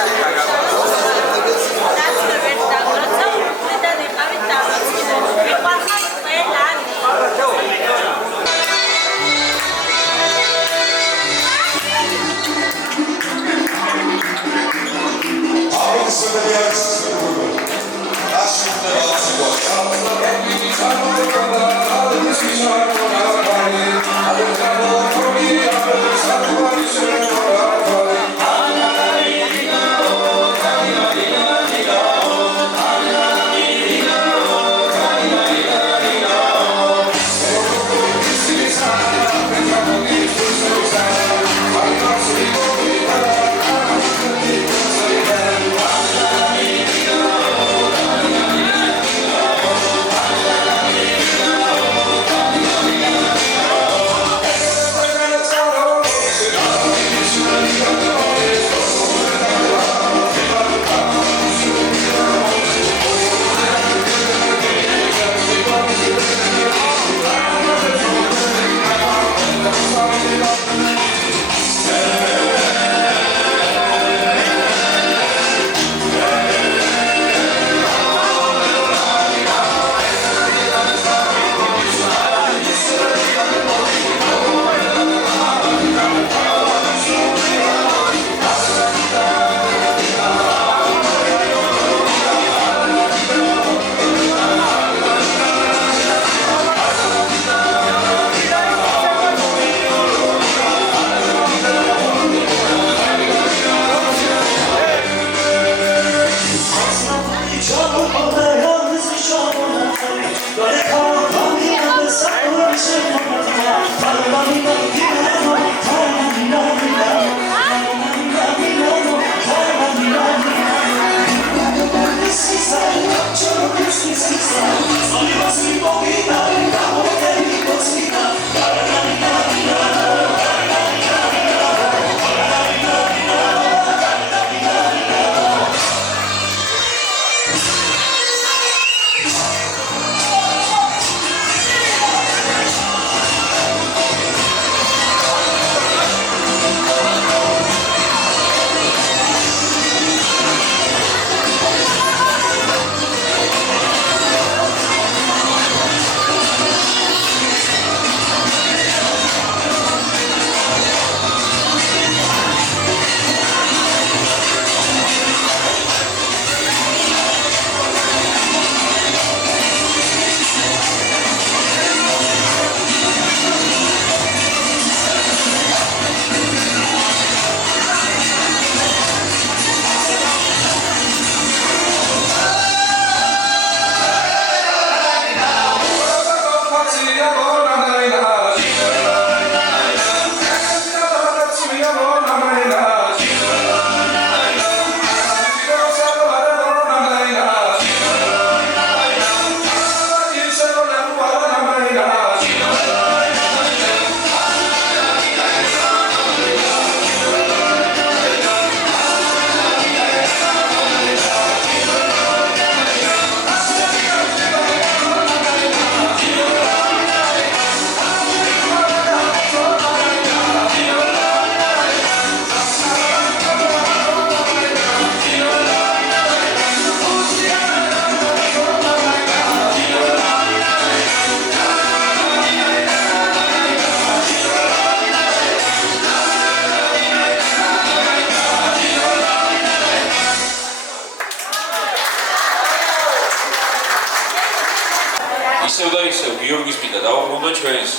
გიორგის მინდა დავუბრუნდო ჩვენს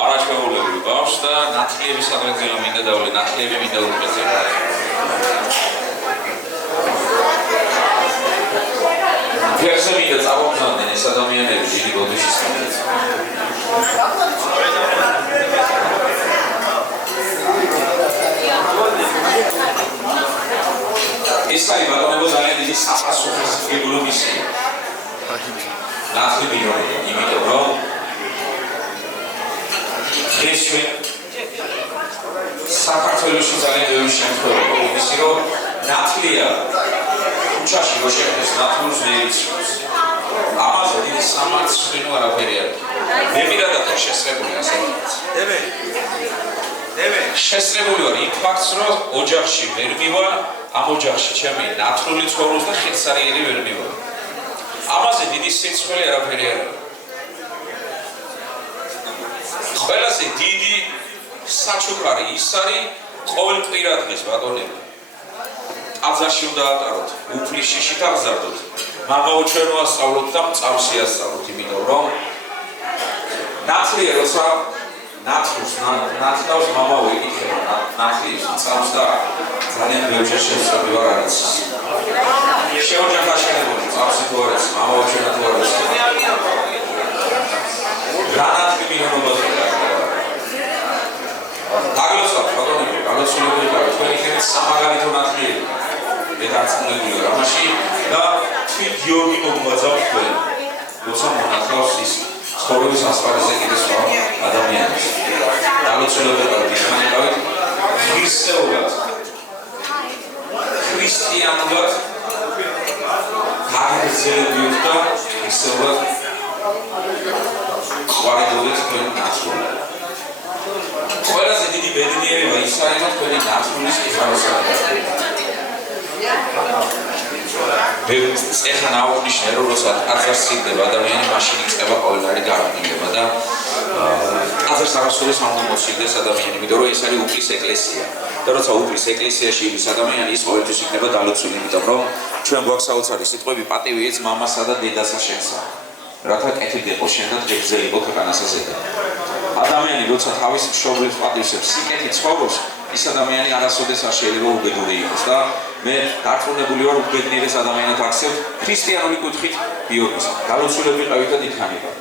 არაჩვეულებრივ ბავშვს და ნათლიების საგრძელო მინდა დავლე ნათლიები მინდა უკეთე. ფერსა მინდა წამოგზავნენ ესა და საპასუხისმგებლო მისია. ნათლი მილიონი, იმიტომ რომ დღეს ჩვენ საქართველოში ძალიან ბევრი შემთხვევაა იმისი, რომ ნათლია ქუჩაში რო შეხვდეს ნათლურს ვერ იცნობს. ამაზე დიდი სამართლიანი არაფერი არ აქვს. მე პირადად შესწრებული ასე ვთქვი. შესწრებული ვარ იმ ფაქტს, რომ ოჯახში ვერ მივალ, ამ ოჯახში ჩემი ნათლული ცხოვრობს და ხელსარიელი ვერ მივალ. ამაზე დიდი სიცხვილე არაფერი არ არის. ყველაზე დიდი საჩუქარი ის არის ყოველ კვირა დღეს ბატონებო. ტაძარში უნდა ატაროთ, უფლისში შეთანხმდოთ. მამაო ჩვენ ვასწავლოთ და წავსი ასწავლოთ, იმიტომ რომ ნათლია როცა ნათლავს მამაო იკითხება, ნათლის წავს და ძალიან ბევრი შესაძლებელი არ არის. შეოჯახაშენებული წავსი თუ არის, მამაო ჩვენ თუ არის. რანათლი მიღებოდა დაგლოცავთ ბატონებო, დაგლოცულებული ვარ, თქვენი ხელით სამაგალითო ნათლიები დაგწმუნებული ვარ ამაში და თვით გიორგი მოგბაძავთ თქვენ, როცა მონათლავს ის ცხოვრების ასპარეზზე კიდე სხვა ადამიანებს. დაგლოცულებული ვარ, დიხანებავით ქრისტეულად, ქრისტიანულად გაგრძელებიოთ და ქრისტეულად ყვარედობით თქვენ ნათლად. ყველაზე დიდი ბედნიერება ის არის, რომ თქვენი ნათლის კითხავსაა. ეხლა ნაუღნიშნე, რომ როცა ტაძარს სიდება ადამიანი, მაშინ იწყება ყოველდღიური გარდნილება და ტაძარს არასოდეს არ უნდა მოსიდეს ადამიანი, იმიტომ რომ ეს არის უფლის ეკლესია. და როცა უფლის ეკლესიაში ის ადამიანი ის ყოველთვის იქნება დალოცული, იმიტომ რომ ჩვენ გვაქვს საოცარი სიტყვები პატივი ეც მამასა და დედასა შენსა. რათა კეთილიყო შენ და გეგზელიყო ქვეყანასა ზედა. ადამიანი როცა თავის მშობლებს პატივსებს სიკეთით ცხოვრობს, ის ადამიანი არასოდეს არ შეიძლება უბედური იყოს და მე დარწმუნებული ვარ უბედნიერეს ადამიანად აქცევთ ქრისტიანული კუთხით გიორგის. გალოცულები ყავით და დიქანებავთ.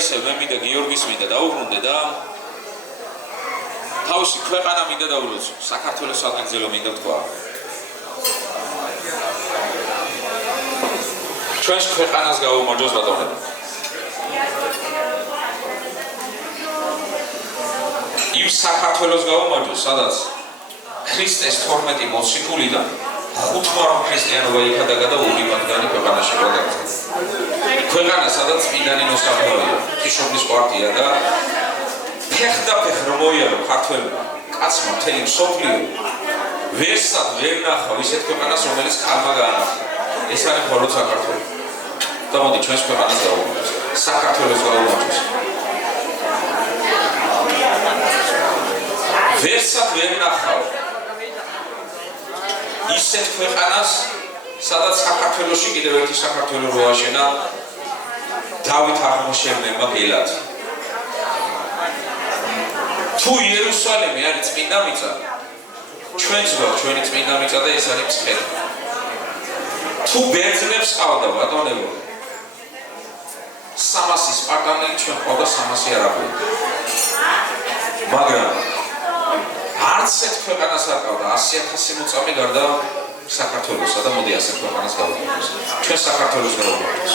ისე მე მინდა გიორგის მინდა დაუბრუნდე და თავისი ქვეყანა მინდა დაუბრუნდე. საქართველოს საგანგზელო მინდა თქვა. ჩვენს ქვეყანას გაუმარჯოს ბატონებო. იმ საქართველოს გაუმარჯოს, სადაც ქრისტეს 12 მოციქულიდან 5 ქრისტიანობა იქადაგა და უბიბადგანი ქვეყანაში გადაგცა. ქვეყანა, სადაც წმინდანი მოსახლეობია, ღვთისმშობლის კვარტია და ფეხ რომ მოიარო ქართველებმა, კაცმა მთელი მსოფლიო ვერსად ვერ ნახავ ისეთ ქვეყანას, რომელიც ქალმა გაანახა. ეს არის მხოლოდ საქართველო. და მოდი ჩვენს ქვეყანას გაუმარჯოს. საქართველოს გაუმარჯოს. ვერსად ვერ ნახავ ისეთ ქვეყანას, სადაც საქართველოში კიდევ ერთი საქართველო რო აშენა დავით აღმაშენებელმა გელად. თუ იერუსალიმი არის წმინდა მიწა, ჩვენც ვარ ჩვენი წმინდა მიწა და ეს არის მცხეთა. თუ ბერძნებს ყავდა ბატონებო 300 სპარტანელი, ჩვენ ყავდა 300 არაბული. მაგრამ არც ერთ ქვეყანას არ ყავდა 100,000 მოწამე გარდა საქართველოსა და მოდი ასეთ ქვეყანას გავუმარჯოს. ჩვენ საქართველოს გავუმარჯოს.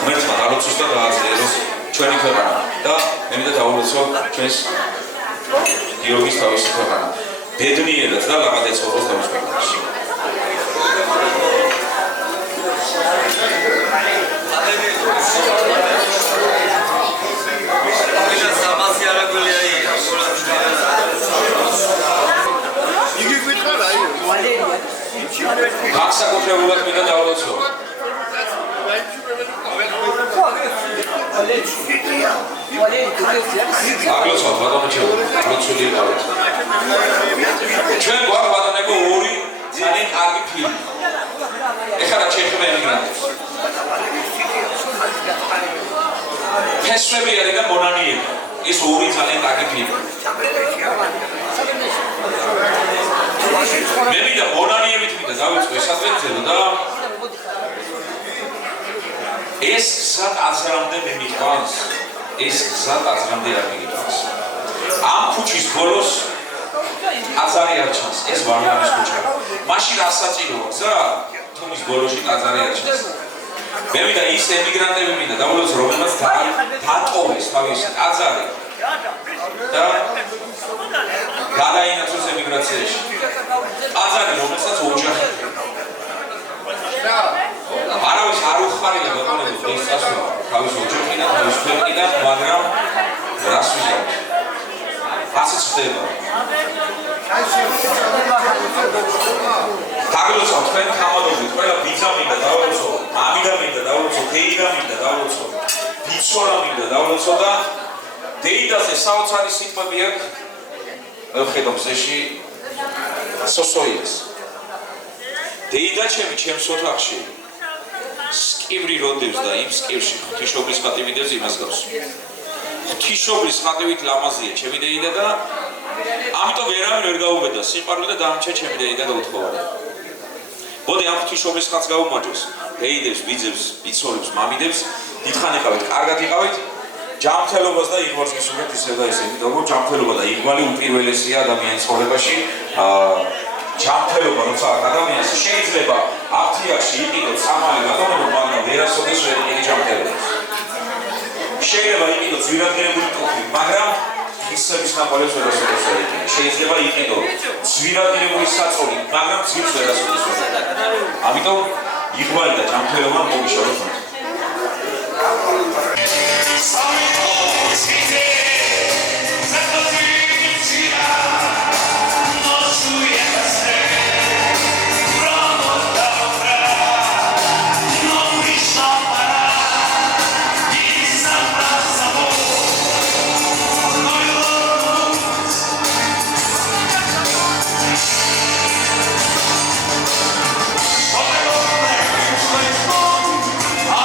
ღმერთმა დალოცოს და გააძლიეროს ჩვენი ქვეყანა და მე მინდა დავულოცო ჩვენს გიორგის თავისი ქვეყანა. ბედნიერად და ლაღად ეცხოვროს თავის ქვეყანაში. განსაკუთრებულად მინდა დავულოცო აგლოცავთ ბატონო, აგლოცული იყავით. ჩვენ გვაქვს ბატონებო ორი ძალიან კარგი ფილმი. ეხლა რა შეეხება ემიგრანტებს. ფესვები არის და მონანიები. ეს ორი ძალიან კარგი ფილმი. მე მინდა მონანიებით მინდა დავიწყო ეს ადვენცელო და ეს გზად აზრამდე მე მიყვანს. ეს გზად აზრამდე არ მიყვანს. ამ ქუჩის ბოლოს აზარი არ ჩანს. ეს ვარლამის ქუჩა. მაშინ რა საჭიროა გზა? თუმის ბოლოში აზარი არ ჩანს. მე მინდა ის ემიგრანტები მინდა დავულოცო, რომელმაც დატოვეს თავისი აზარი და გადაინაცვლეს ემიგრაციაში. აზარი, რომელსაც ოჯახი არავის არ უხარია ბატონებო დღეს წასვლა თავის ოჯახიდან, თავის ქვეყნიდან, მაგრამ რას ვიზავთ? ასეც ხდება. დაგლოცავ თქვენ თამადობით, ყველა ბიძა მინდა დავულოცო, მამიდა მინდა დავულოცო, დეიდა მინდა დავულოცო, ბიცოლა მინდა დავულოცო და დეიდაზე საოცარი სიტყვები აქვს. ვხედავ ზეში სოსოიას. დეიდა ჩემი ჩემს ოთახში სკივრი როდებს და იმ სკივში ღვთისმშობლის ხატი მიდევს იმას გავს. ღვთისმშობლის ხატივით ლამაზია ჩემი დეიდა და ამიტომ ვერავინ ვერ გაუბედა სიყვარული და დამჭა ჩემი დეიდა გაუთხოვარი. მოდი ამ ღვთისმშობლის ხატს გაუმარჯოს. დეიდებს, ბიძებს, ბიცოლებს, მამიდებს დიდხან იყავით, კარგად იყავით. ჯანმრთელობას და იღბალს გისურვებთ ისევ და ისე. იმიტომ რომ ჯანმრთელობა და იღბალი უპირველესია ადამიანის ცხოვრებაში. ჯანმრთელობა როცა ადამიანს შეიძლება აფთიაქში იყიდოს სამალი ბატონებო, მაგრამ ვერასოდეს ვერ იყიდი ჯანმრთელობას. შეიძლება იყიდოს ძვირადღირებული ტოფი, მაგრამ ხისების ნაპოლეონს ვერასოდეს ვერ იყიდი. შეიძლება იყიდოს ძვირადღირებული საწოლი, მაგრამ ძირს ვერასოდეს ვერ იყიდი. ამიტომ იღბალი და ჯანმრთელობა მოგიშოროთ. I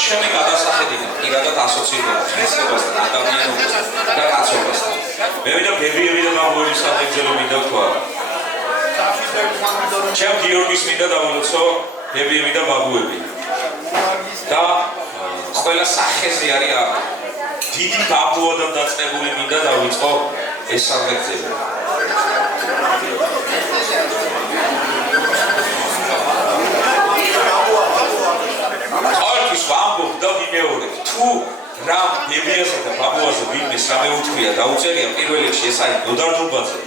ჩემი გადასახედიდან პირადად ასოცირდება ღირსებასთან, ადამიანობასთან და კაცობასთან. მე ვიდა ბებიები და ბაბუების სახელმძღვანელო მინდა ვთქვა. ჩემ გიორგის მინდა დავულოცო ბებიები და ბაბუები. და ყველა სახეზე არის დიდი ბაბუოდან დაწყებული მინდა დავიწყო ეს სამღერა. ყოველთვის ვამბობ და ვიმეორებ, თუ რა ბებიასა და ბაბუაზე ვინმე სამე უთქვია დაუწერია პირველ რიგში ეს არის ნოდარდობაძე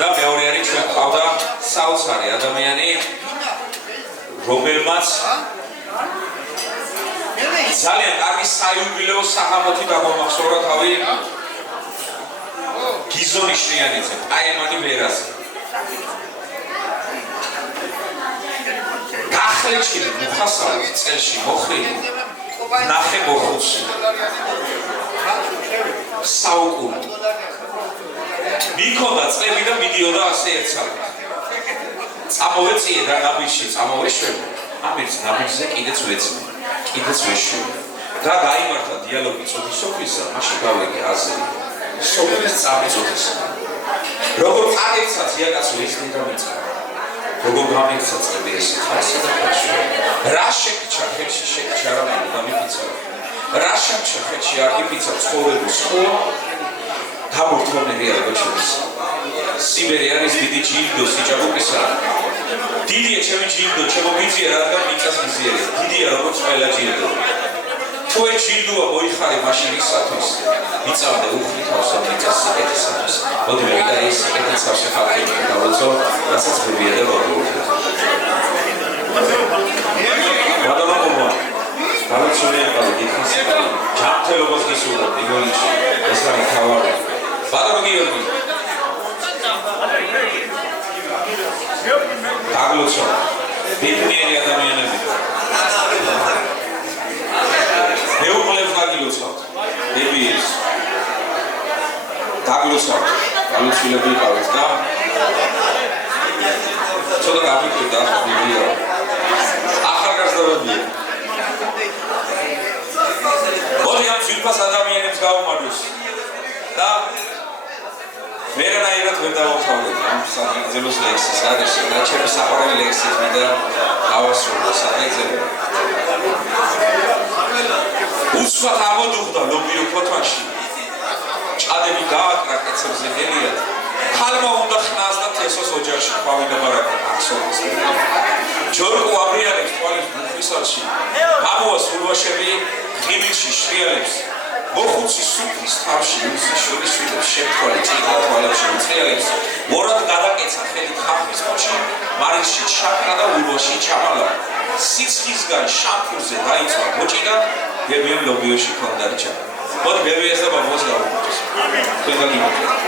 და მეორე არის ჩვენ ყავდა საოცარი ადამიანი რომელმაც ძალიან კარგი საიუბილეო საღამოთი დაგომახსოვრა თავი გიზონიშვიანიძე პაემანი ვერაზე გახლეჩილი მუხასავით წელში მოხრილი ნახე მოხუცი საუკუნე მიქონდა წლები და მიდიოდა ასე ერთსავით წამოვეწიე და ნაბიჯში წამოვეშვებო ამერც ნაბიჯზე კიდეც ვეცნე კიდეც ვეშვი და გაიმართა დიალოგი წოდისოფლისა მაშინ გავიგე აზრი სოფლის წამიწოდეს როგორ წაეცა ზიაკაცო ის მინდა როგორ გამიქცა წლები ესე ხასი და ხაში რა შეკჩა ხელში შეკჩა რა მინდა მიფიცა რა შეკჩა ხელში არ მიფიცა ცხოვრების ხო გამორთმები არ გაჩვენეს სიბერი არის დიდი ჯილდო სიჭაბუკისა დიდია ჩემი ჯილდო შემოგიწია რადგან მიწას მიზიერი დიდია როგორც ყველა ჯილდო თუ ეს ჯილდოა მოიხარე მაშინ ისათვის მიწამდე უხდი თავს მიწას სიკეთისათვის მოდი მე და ეს სიკეთის სახალხი დავუწო რასაც ხებია და ვაგოთი ვადალაკობა დავუწონია გიქის ჯანმრთელობას გისურვებ იგონიში ეს არის თავარი ვადალო გიორგი დაგლოცო ბედნიერი ადამიანები მეუღლებს დაგილოცავთ ბებიებს დაგლოცავთ გალოცილები იყავით და ცოტა გაფიქრდა ბებია ახალგაზრდობები მოდი ამ ძვირფას ადამიანებს გავუმარჯოს და ვერანაირად ვერ დავავთავდეთ ამ საგრძელოს ლექსის გარეშე და ჩემი საყვარელი ლექსის მინდა გავასრულო საგრძელო უსვათ ამოდუხდა ლობიო ფოთვაში ჭადები გააკრა კეცებზე ნელიად ხალმა უნდა ხნას და თესოს ოჯახში ყვავიდა ბარაკა ახსოვდეს ჯორკო აბრიალებს თვალის ბუხისალში ბაბუას ულვაშები ხივილში შრიალებს მოხუცი სუფრის თავში ისი შორისვიდებს შემთხვალი ჭირდა თვალებში უწყიალებს მორად გადაკეცა ხელით ხახვის მოჩი მარილში ჩაკრა და ულვაში ჩამალა სიცხისგან შამფურზე დაიწვა მოჭი და ბებიამ ლობიოში ქონდა რჩა მოდი ბებიას და ბაბუას დავუმარჯოს თქვენ გაგიმარჯოთ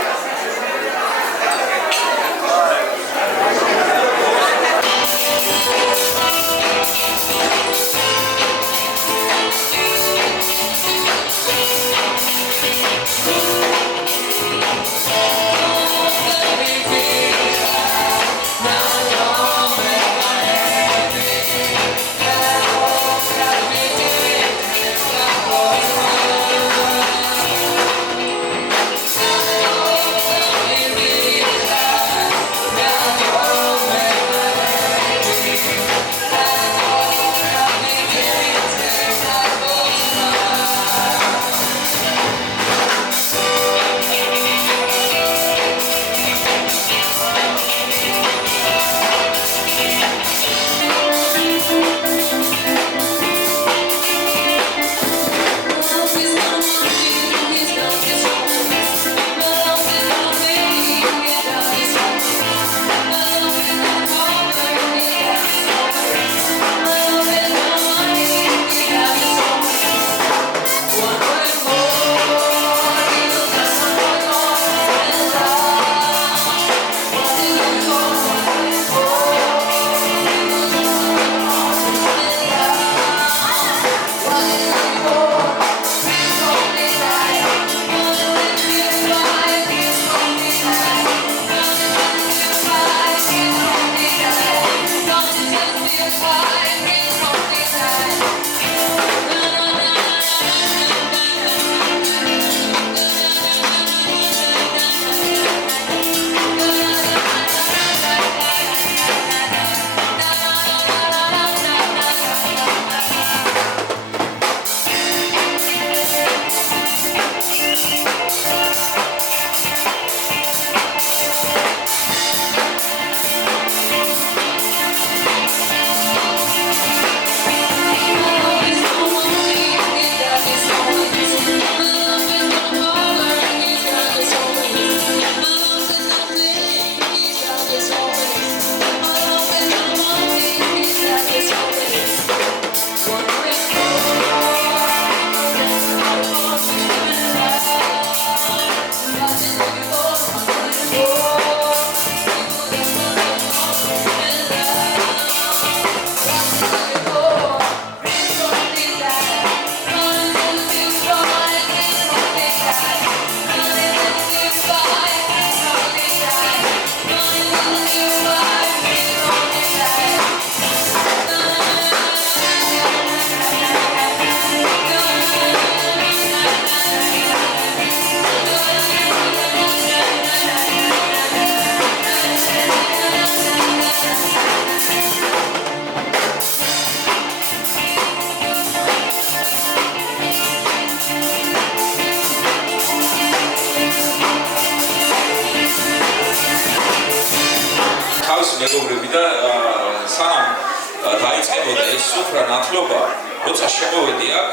ხოდა ეს სუფრა ნათლობა, როცა შემოვედი აქ,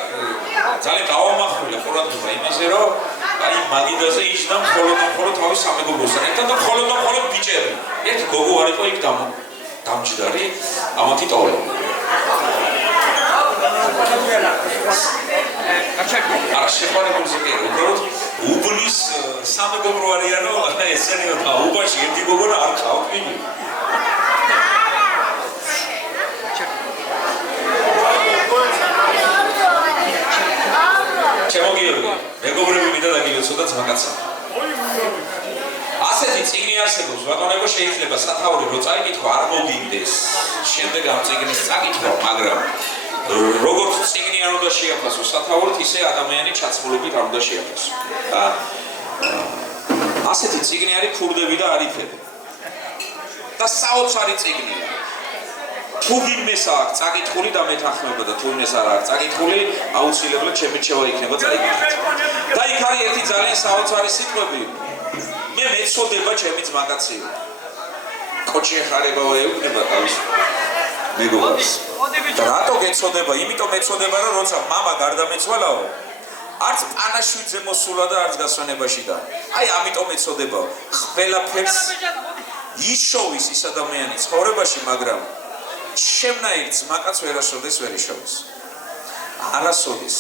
ძალიან გავამახვილე ყურადღება იმაზე, რომ აი მაგიდაზე იჯდა მხოლოდ თავის სამეგობროსთან ერთად და მხოლოდ ბიჭები. ერთი გოგო არ იყო იქ დამჯდარი, ამათი ტოვე. არა შეყვარებულზე კი უბრალოდ უბნის სამეგობრო არიანო ესენიო და უბაში ერთი გოგო და არ ყავთ მინი. შემოგიორგი, მეგობრები მინდა დაგივეცოდათ მაგაცა. ასეთი წიგნი არსებობს, ბატონებო, შეიძლება სათაური რო წაიკითხო, არ მოგინდეს. შემდეგ ამ წიგნის წაკითხვა, მაგრამ როგორც წიგნი არ უნდა შეაფასო სათაურით, ისე ადამიანი ჩაცმულობით არ უნდა შეაფასო. ასეთი წიგნი არის ქურდები და არიფები. და საოცარი წიგნია. თუ ვინმეს აქვს წაკითხული და მეთანხმება და თუ ვინმეს არ აქვს წაკითხული, აუცილებლად შემეჩევა იქნება წაიკითხეთ. და იქ არის ერთი ძალიან საოცარი სიტყვები. მე მეწოდება ჩემი ძმაკაცია. კოჩი ეხარებაო ეუბნება თავის მეგობრებს. და რატო გეწოდება? იმიტომ ეწოდება, რომ როცა მამა გარდამეცვალაო, არც პანაშვიდზე მოსულა და არც გასვენებაში და. აი ამიტომ ეწოდება. ყველაფერს იშოვის ის ადამიანი ცხოვრებაში, მაგრამ შემნაირ ძმაკაც ვერასოდეს ვერ იშოვის. არასოდეს.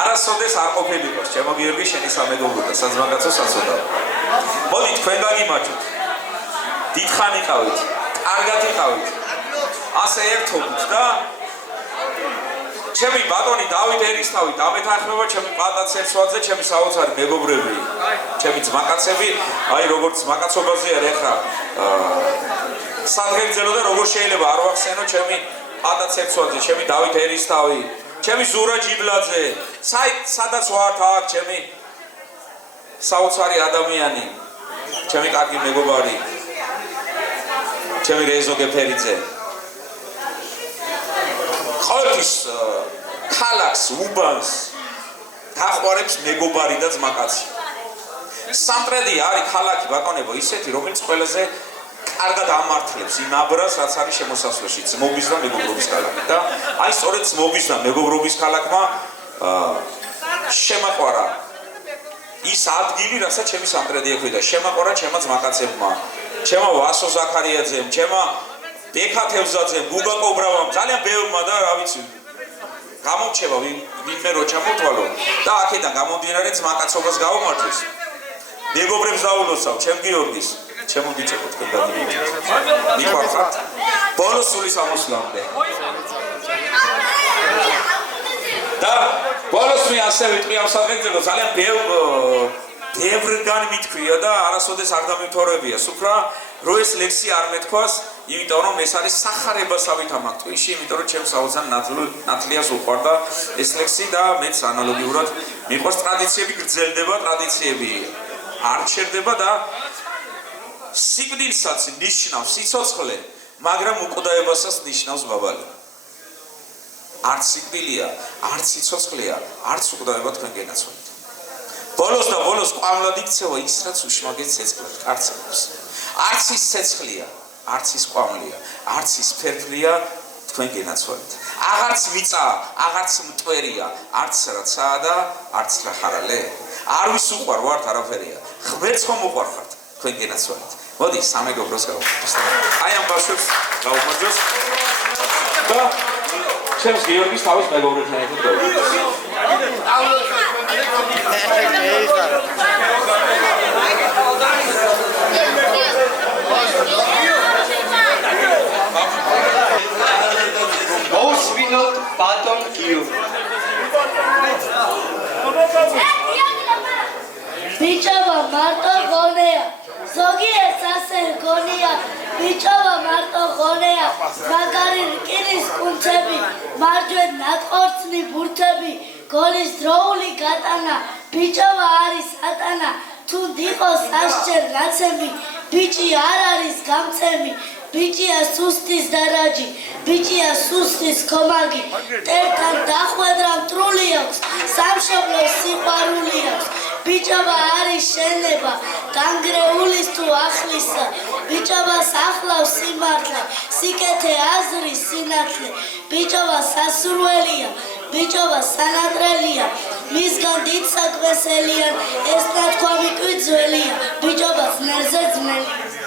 არასოდეს არ ყოფილიყოს, ჩემო გიორგი, შენი სამეგობრო და საძმაკაცო საწოდა. მოდი თქვენ გაგიმარჯვოთ. დიდხანი იყავით, კარგად იყავით. ასე ერთობით და ჩემი ბატონი დავით ერისთავი დამეთანხმება ჩემი პატაცერცვალზე, ჩემი საოცარი მეგობრები, ჩემი ძმაკაცები, აი როგორც ძმაკაცობაზე არ ეხა სადგერძელო და როგორ შეიძლება არ ვახსენო ჩემი პატაცერცვალზე, ჩემი დავით ერისთავი, ჩემი ზურა ჯიბლაძე, სადაც ვართ აქ ჩემი საოცარი ადამიანი, ჩემი კარგი მეგობარი, ჩემი რეზო გეფერიძე. ყოველთვის ქალაქს, უბანს დაყვარებს მეგობარი და ძმაკაცი. სამტრედი არის ქალაქი ბატონებო ისეთი, რომელიც ყველაზე კარგად ამართლებს იმ აბრას, რაც არის შემოსასვლელში, ძმობის და მეგობრობის ქალაქი. და აი სწორედ ძმობის და მეგობრობის ქალაქმა შემაყვარა ის ადგილი, რასაც ჩემი სამტრედი ექვია. შემაყვარა ჩემმა ძმაკაცებმა, ჩემმა ვასო ზაქარიაძემ, ჩემმა ბექა თევზაძემ, გუგა კობრავამ, ძალიან ბევრმა და რა ვიცი, გამორჩება ვინმე რო ჩამოთვალო და აქედან გამომდინარე ძმაკაცობას გავუმართვეს. მეგობრებს დაულოცავ, ჩემ გიორგის, ჩემო ბიჭებო, თქვენ დაგიმარჯვეთ. მიყვარხართ? ბოლოს სულის ამოსვლამდე. და ბოლოს მე ასე ვიტყვი ამ საფეხბურთო ძალიან ბევრგან მithქვია და არასოდეს არ დამიმთავრებია. სუფრა რო ეს ლექსი არ მეთქვას, იმიტომ რომ ეს არის სახარებასავით ამ აქტვიში, იმიტომ რომ ჩემს საოცარ ნათლიას უყვარდა ეს ლექსი და მეც ანალოგიურად მიყვარს. ტრადიციები გრძელდება, ტრადიციები არ ჩერდება და სიკვდილსაც ნიშნავს სიცოცხლე, მაგრამ უკვდავებასაც ნიშნავს ბაბალი. არც სიკვდილია, არც სიცოცხლეა, არც უკვდავება თქვენ გენაცვალეთ. ბოლოს და ბოლოს ყვავილად იქცევა ის, რაც უშმაგეთ ცეცხლად კარცევს. არც ის ცეცხლია, არც ის ყვავილია, არც ის ფერფლია, თქვენ გენაცვალეთ. აღარც მიწა, აღარც მტვერია, არც რაცაა და არც რა ხარალე. არ ვის უყვარ ვართ არაფერია. ღმერთს ხომ უყვარხართ, თქვენ გენაცვალეთ. მოდი სამეგობროს გავუმარჯოს. აი ამ ბავშვებს გავუმარჯოს. და ჩემს გიორგის თავის მეგობრებთან ერთად გავუმარჯოს. მოусვინოთ ბატონ გიორგი. ბიჭობა მარტო გონეა, ზოგიერთს ასე გონია, ბიჭობა მარტო გონეა, მაგარი რკინის კუნთები, მარჯვენ ნატყორცნი ბურთები, გოლის დროული გატანა, ბიჭობა არის ატანა, თუ დიყოს ასჯერ ნაცემი, ბიჭი არ არის გამცემი, ბიჭია სუსტის დარაჯი, ბიჭია სუსტის კომაგი, მტერთან დახვედრა მტრული აქვს, სამშობლოს სიყვარული აქვს, ბიჭობა არის შენდება, განგრეულის თუ ახლისა ბიჭობას ახლავს სიმართლე სიკეთე აზრის სინათლე ბიჭობა სასურველია ბიჭობა სანატრელია მისგან დიდ საქმეს ელიან ეს ნათქვამი კი ძველია ბიჭობა ძნელზე ძნელია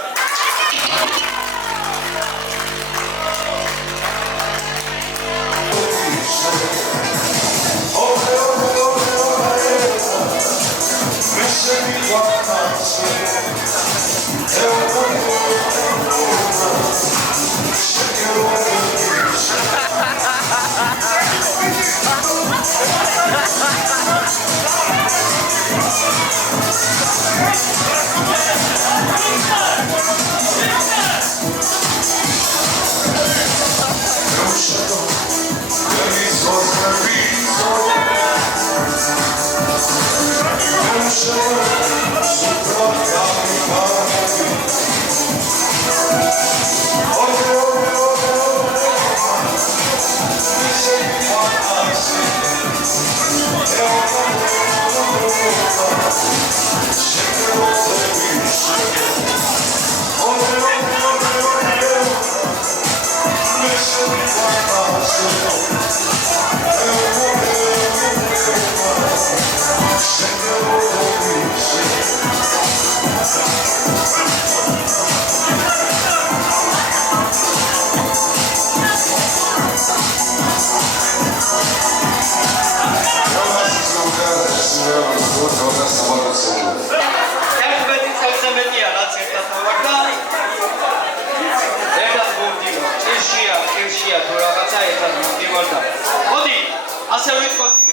ასე ვიტყოდი,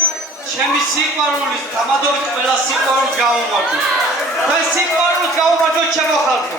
ჩემი სიყვარულის თამადობით ყველა სიყვარულს გავუმარჯვოთ. და სიყვარულს გავუმარჯვოთ ჩემო ხალხო.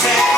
Say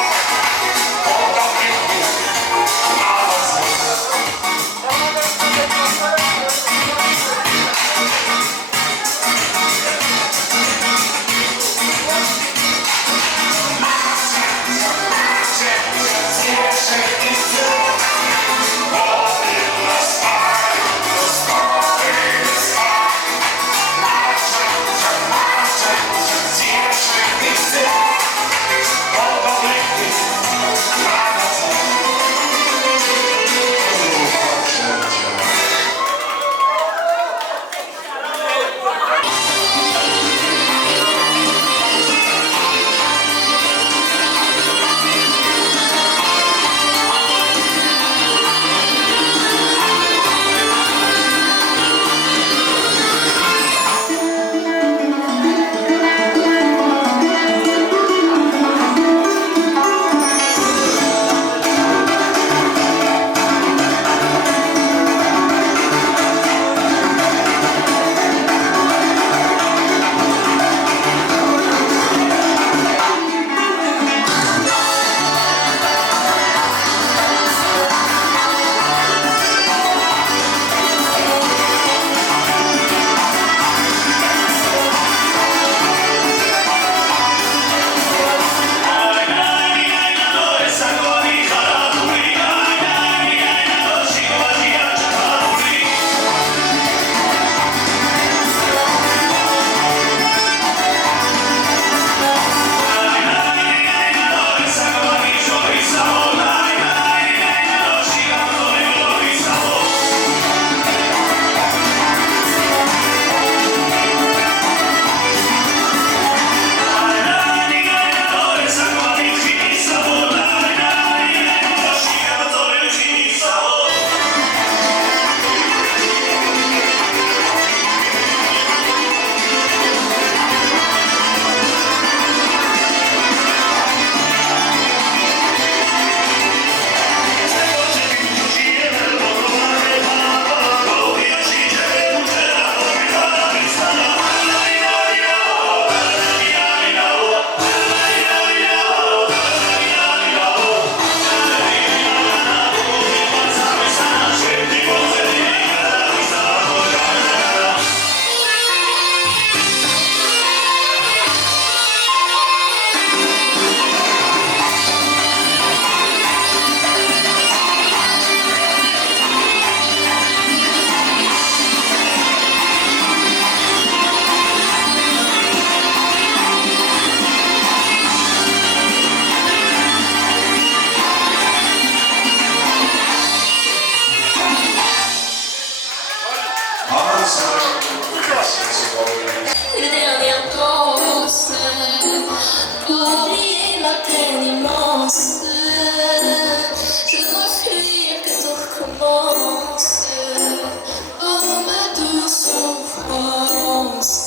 commence. Je dois fuir que tout recommence. Oh ma douce souffrance.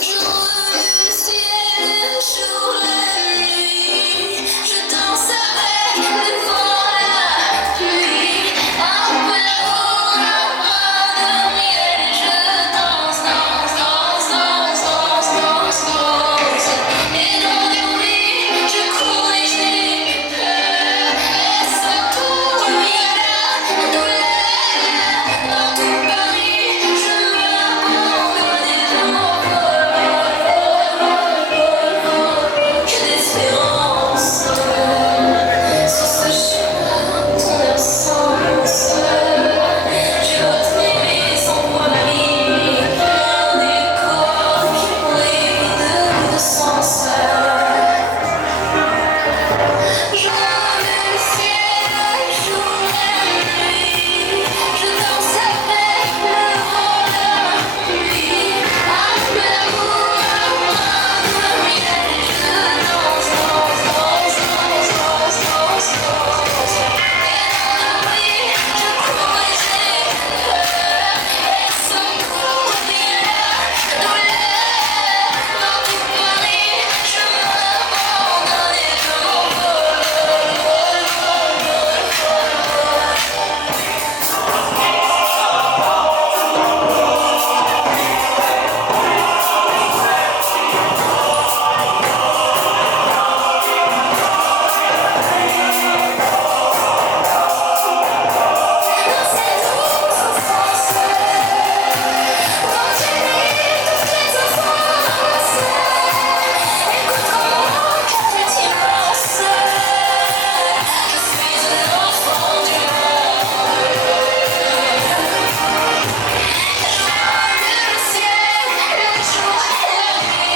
Jour le ciel, jour la nuit. Je danse avec le vent, la pluie. Un peu d'amour, un bras de miel. Je danse, danse, danse, danse, danse, danse, danse. Et dans les nuits, je cours et j'ai peur. Et ça tourne, il y a la douleur. Dans tout Paris, je m'abandonne et je m'envole. Que d'espérance sur ce chemin, ton absence. Je dois t'aimer sans moi la vie. Un écho qui brille de sens. Je le ciel, jour et nuit. Je danse avec le vent, la pluie. Un peu d'amour, un bras de miel. Je danse, danse, danse, danse, danse, danse, danse. Et dans la nuit, je cours et j'ai peur. Et sans cours, il y a la douleur. Dans tout Paris, je m'abandonne et je m'envole. Dans cette douce souffrance, quand j'ai mis toutes les offenses, écoute comment mon cœur est immense. Je suis un enfant du monde. Je vois le ciel, le jour et la nuit. Je danse avec le vent, la pluie. Un peu d'amour, un bras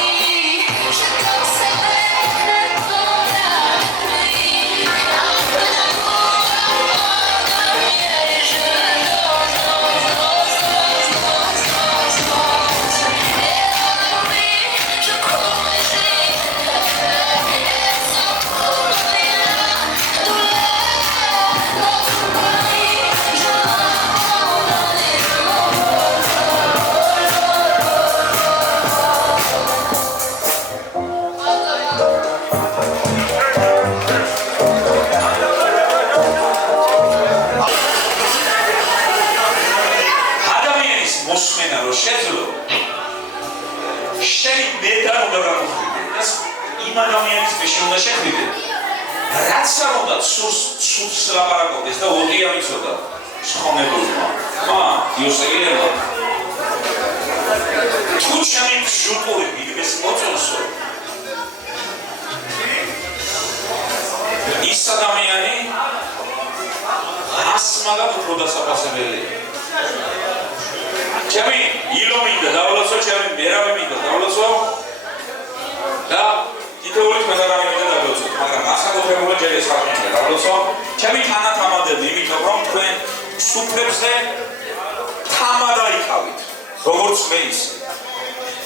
de miel. Et je danse, danse, danse, danse, danse, danse, danse. Et dans la nuit, je cours et j'ai peur. Et sans cours, il y a la douleur. Dans tout Paris, je m'abandonne et je ადამიანის მოსმენა რო შეძლო შენი მეტად უნდა გამოხდიდე და იმ ადამიანის მეშე უნდა შეხვიდე რაც არ უნდა სულს ლაპარაკობდეს და ოდია ვიცოდა შხომებულმა იოსელება თუ ჩემი ჟუტური მიგდეს მოწონსო ის ადამიანი ასმაგად უფრო დასაფასებელია ჩემი ილო მინდა დავლოცო, ჩემი მერავე მინდა დავლოცო და თითოეული თქვენგანი მინდა დავლოცო, მაგრამ ასაკუთრებულად ჯერ ეს არ მინდა დავლოცო. ჩემი თანათამადები, იმიტომ რომ თქვენ სუფრებზე თამად აიყავით, როგორც მე ისე.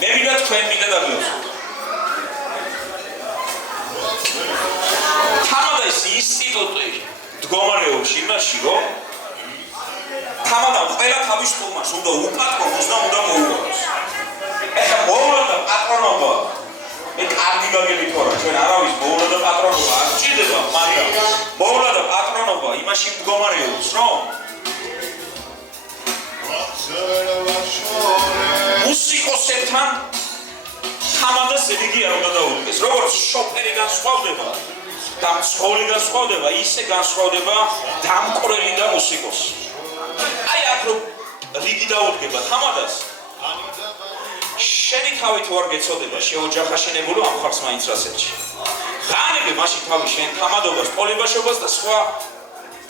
მე მინდა თქვენ მინდა დავლოცო. თამად ეს ინსტიტუტი მდგომარეობს იმაში, რომ თამადამ ყველა თავის სტუმარს უნდა უპატრონოს და უნდა მოუღოს. ეხლა მოუღო და პატრონობა. მე კარგი გაგებით ვარ, ჩვენ არავის მოუღო და პატრონობა არ ჭირდება, მაგრამ მოუღო და პატრონობა იმაში მდგომარეობს, რომ მუსიკოსებთან თამადას რიგი არ უნდა დაუდგეს. როგორც შოფერი განსხვავდება და მცხოვრი განსხვავდება, ისე განსხვავდება დამკვრელი და მუსიკოსი. აი აქ რომ რიგი დაუდგება თამადას შენი თავი თუ არ გეცოდება შეოჯახაშენებულო ამ ხარს მაინც რასეთში ღანები მაშინ თავი შენ თამადობას პოლიბაშობას და სხვა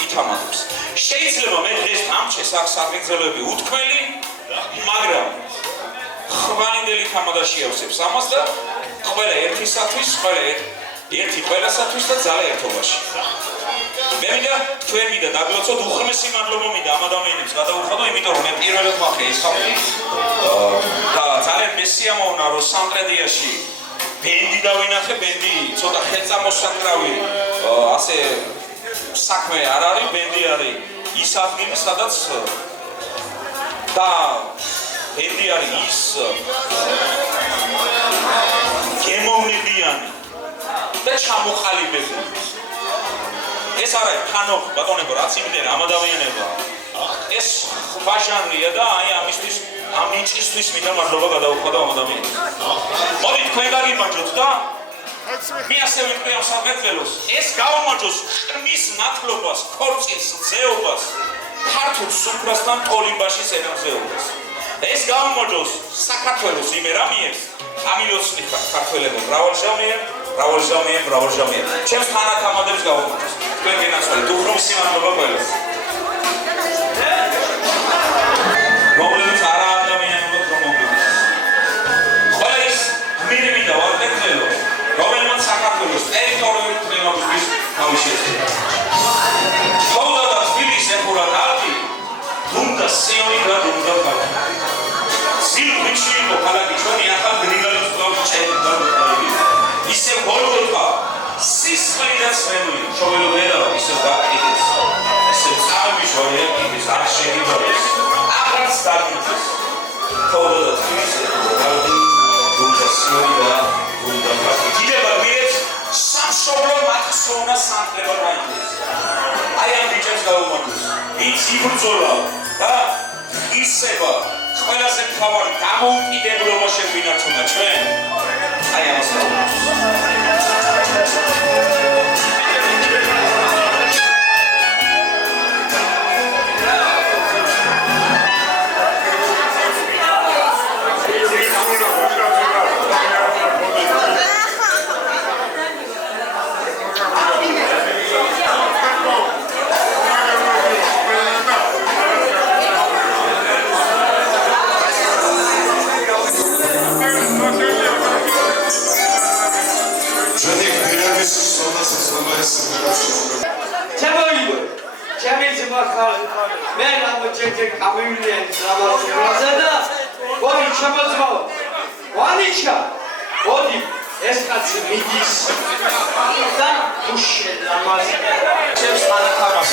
ითამადებს შეიძლება მე დღეს ამჩეს აქ საფრთხეები უთქმელი მაგრამ ხვანიდელი თამადა შეავსებს ამას და ყველა ერთისათვის ერთი ყველასათვის და ძალა ერთობაში მე მინდა თქვენ მინდა დაგლოცოთ უხრმესი მადლობა მინდა ამ ადამიანებს გადავუხადო იმიტომ რომ მე პირველად ვახე ეს ხალხი და ძალიან მესიამოვნა რომ სამტრედიაში ბენდი დავინახე, ბენდი ცოტა ხელწამოსაკრავი ასე საქმე არ არის, ბენდი არის ის ადგილი, სადაც და ბენდი არის ის გემოვნებიანი და ჩამოყალიბებული. ეს არის თანო ბატონებო, რაც იმდენ ამ ადამიანებმა ეს ხვაჟანრია და აი ამისთვის ამ ნიჭისთვის მინდა მადლობა გადაუხადა ამ ადამიანებს. მოდი თქვენ გაგიმარჯოთ და მე ასე ვიტყვი ამ საქართველოს, ეს გაუმარჯოს ხმის ნათლობას, ქორწილს, ძეობას, ქართულ სუფრასთან ტოლიმბაშის ენაზეობას. ეს გაუმარჯოს საქართველოს იმერამიებს, ამილოცნი ქართველებო, მრავალჟამიერ. ჩემს თანათამადებს გაუმარჯოს. თქვენ გენაცვალეთ, უხრომსი მადლობა ყველას. რომლებიც არა ადამიანებად რომ მოგიდეს. ყველა ის გმირები და ვარდექნელო, რომელმაც საქართველოს ტერიტორიული თემებისთვის თავი შეძლო. თოვდა და თბილისს ეხურა დარგი, დუმდა სიონი და დუმდა ხალხი. სილვიჩი იყო ქალაქი ჩვენი ახალ გრიგალის კლუბში წერდა დაიბი. ისე გოლგოთა სისხლი და წვენი შოველოდერა ისე დაკიდეს. ისე წამი ჟორია ის არ შეგიბარეს. აღარც დაკიდეს. თოვდა და თბილისს ეხურა დარგი, დუმდა სიონი და დუმდა ხალხი. დიდება მიერებს სამშობლო მათსოვნა სამყარო დაიდეს. აი ამ ბიჭებს გაუმარჯოს. ის იბრძოლა და ისება ყველაზე მთავარი დამოუკიდებლობა შეგვინარჩუნა ჩვენ. აი ამას გაუმარჯოს. მე რამოჩენჯერ გამივიდნენ ზამალზე და მოდი შემოძმაო. ვანიჩა, მოდი ეს კაცი მიდის და უშენ ამაზე. ჩემს თანახამადებს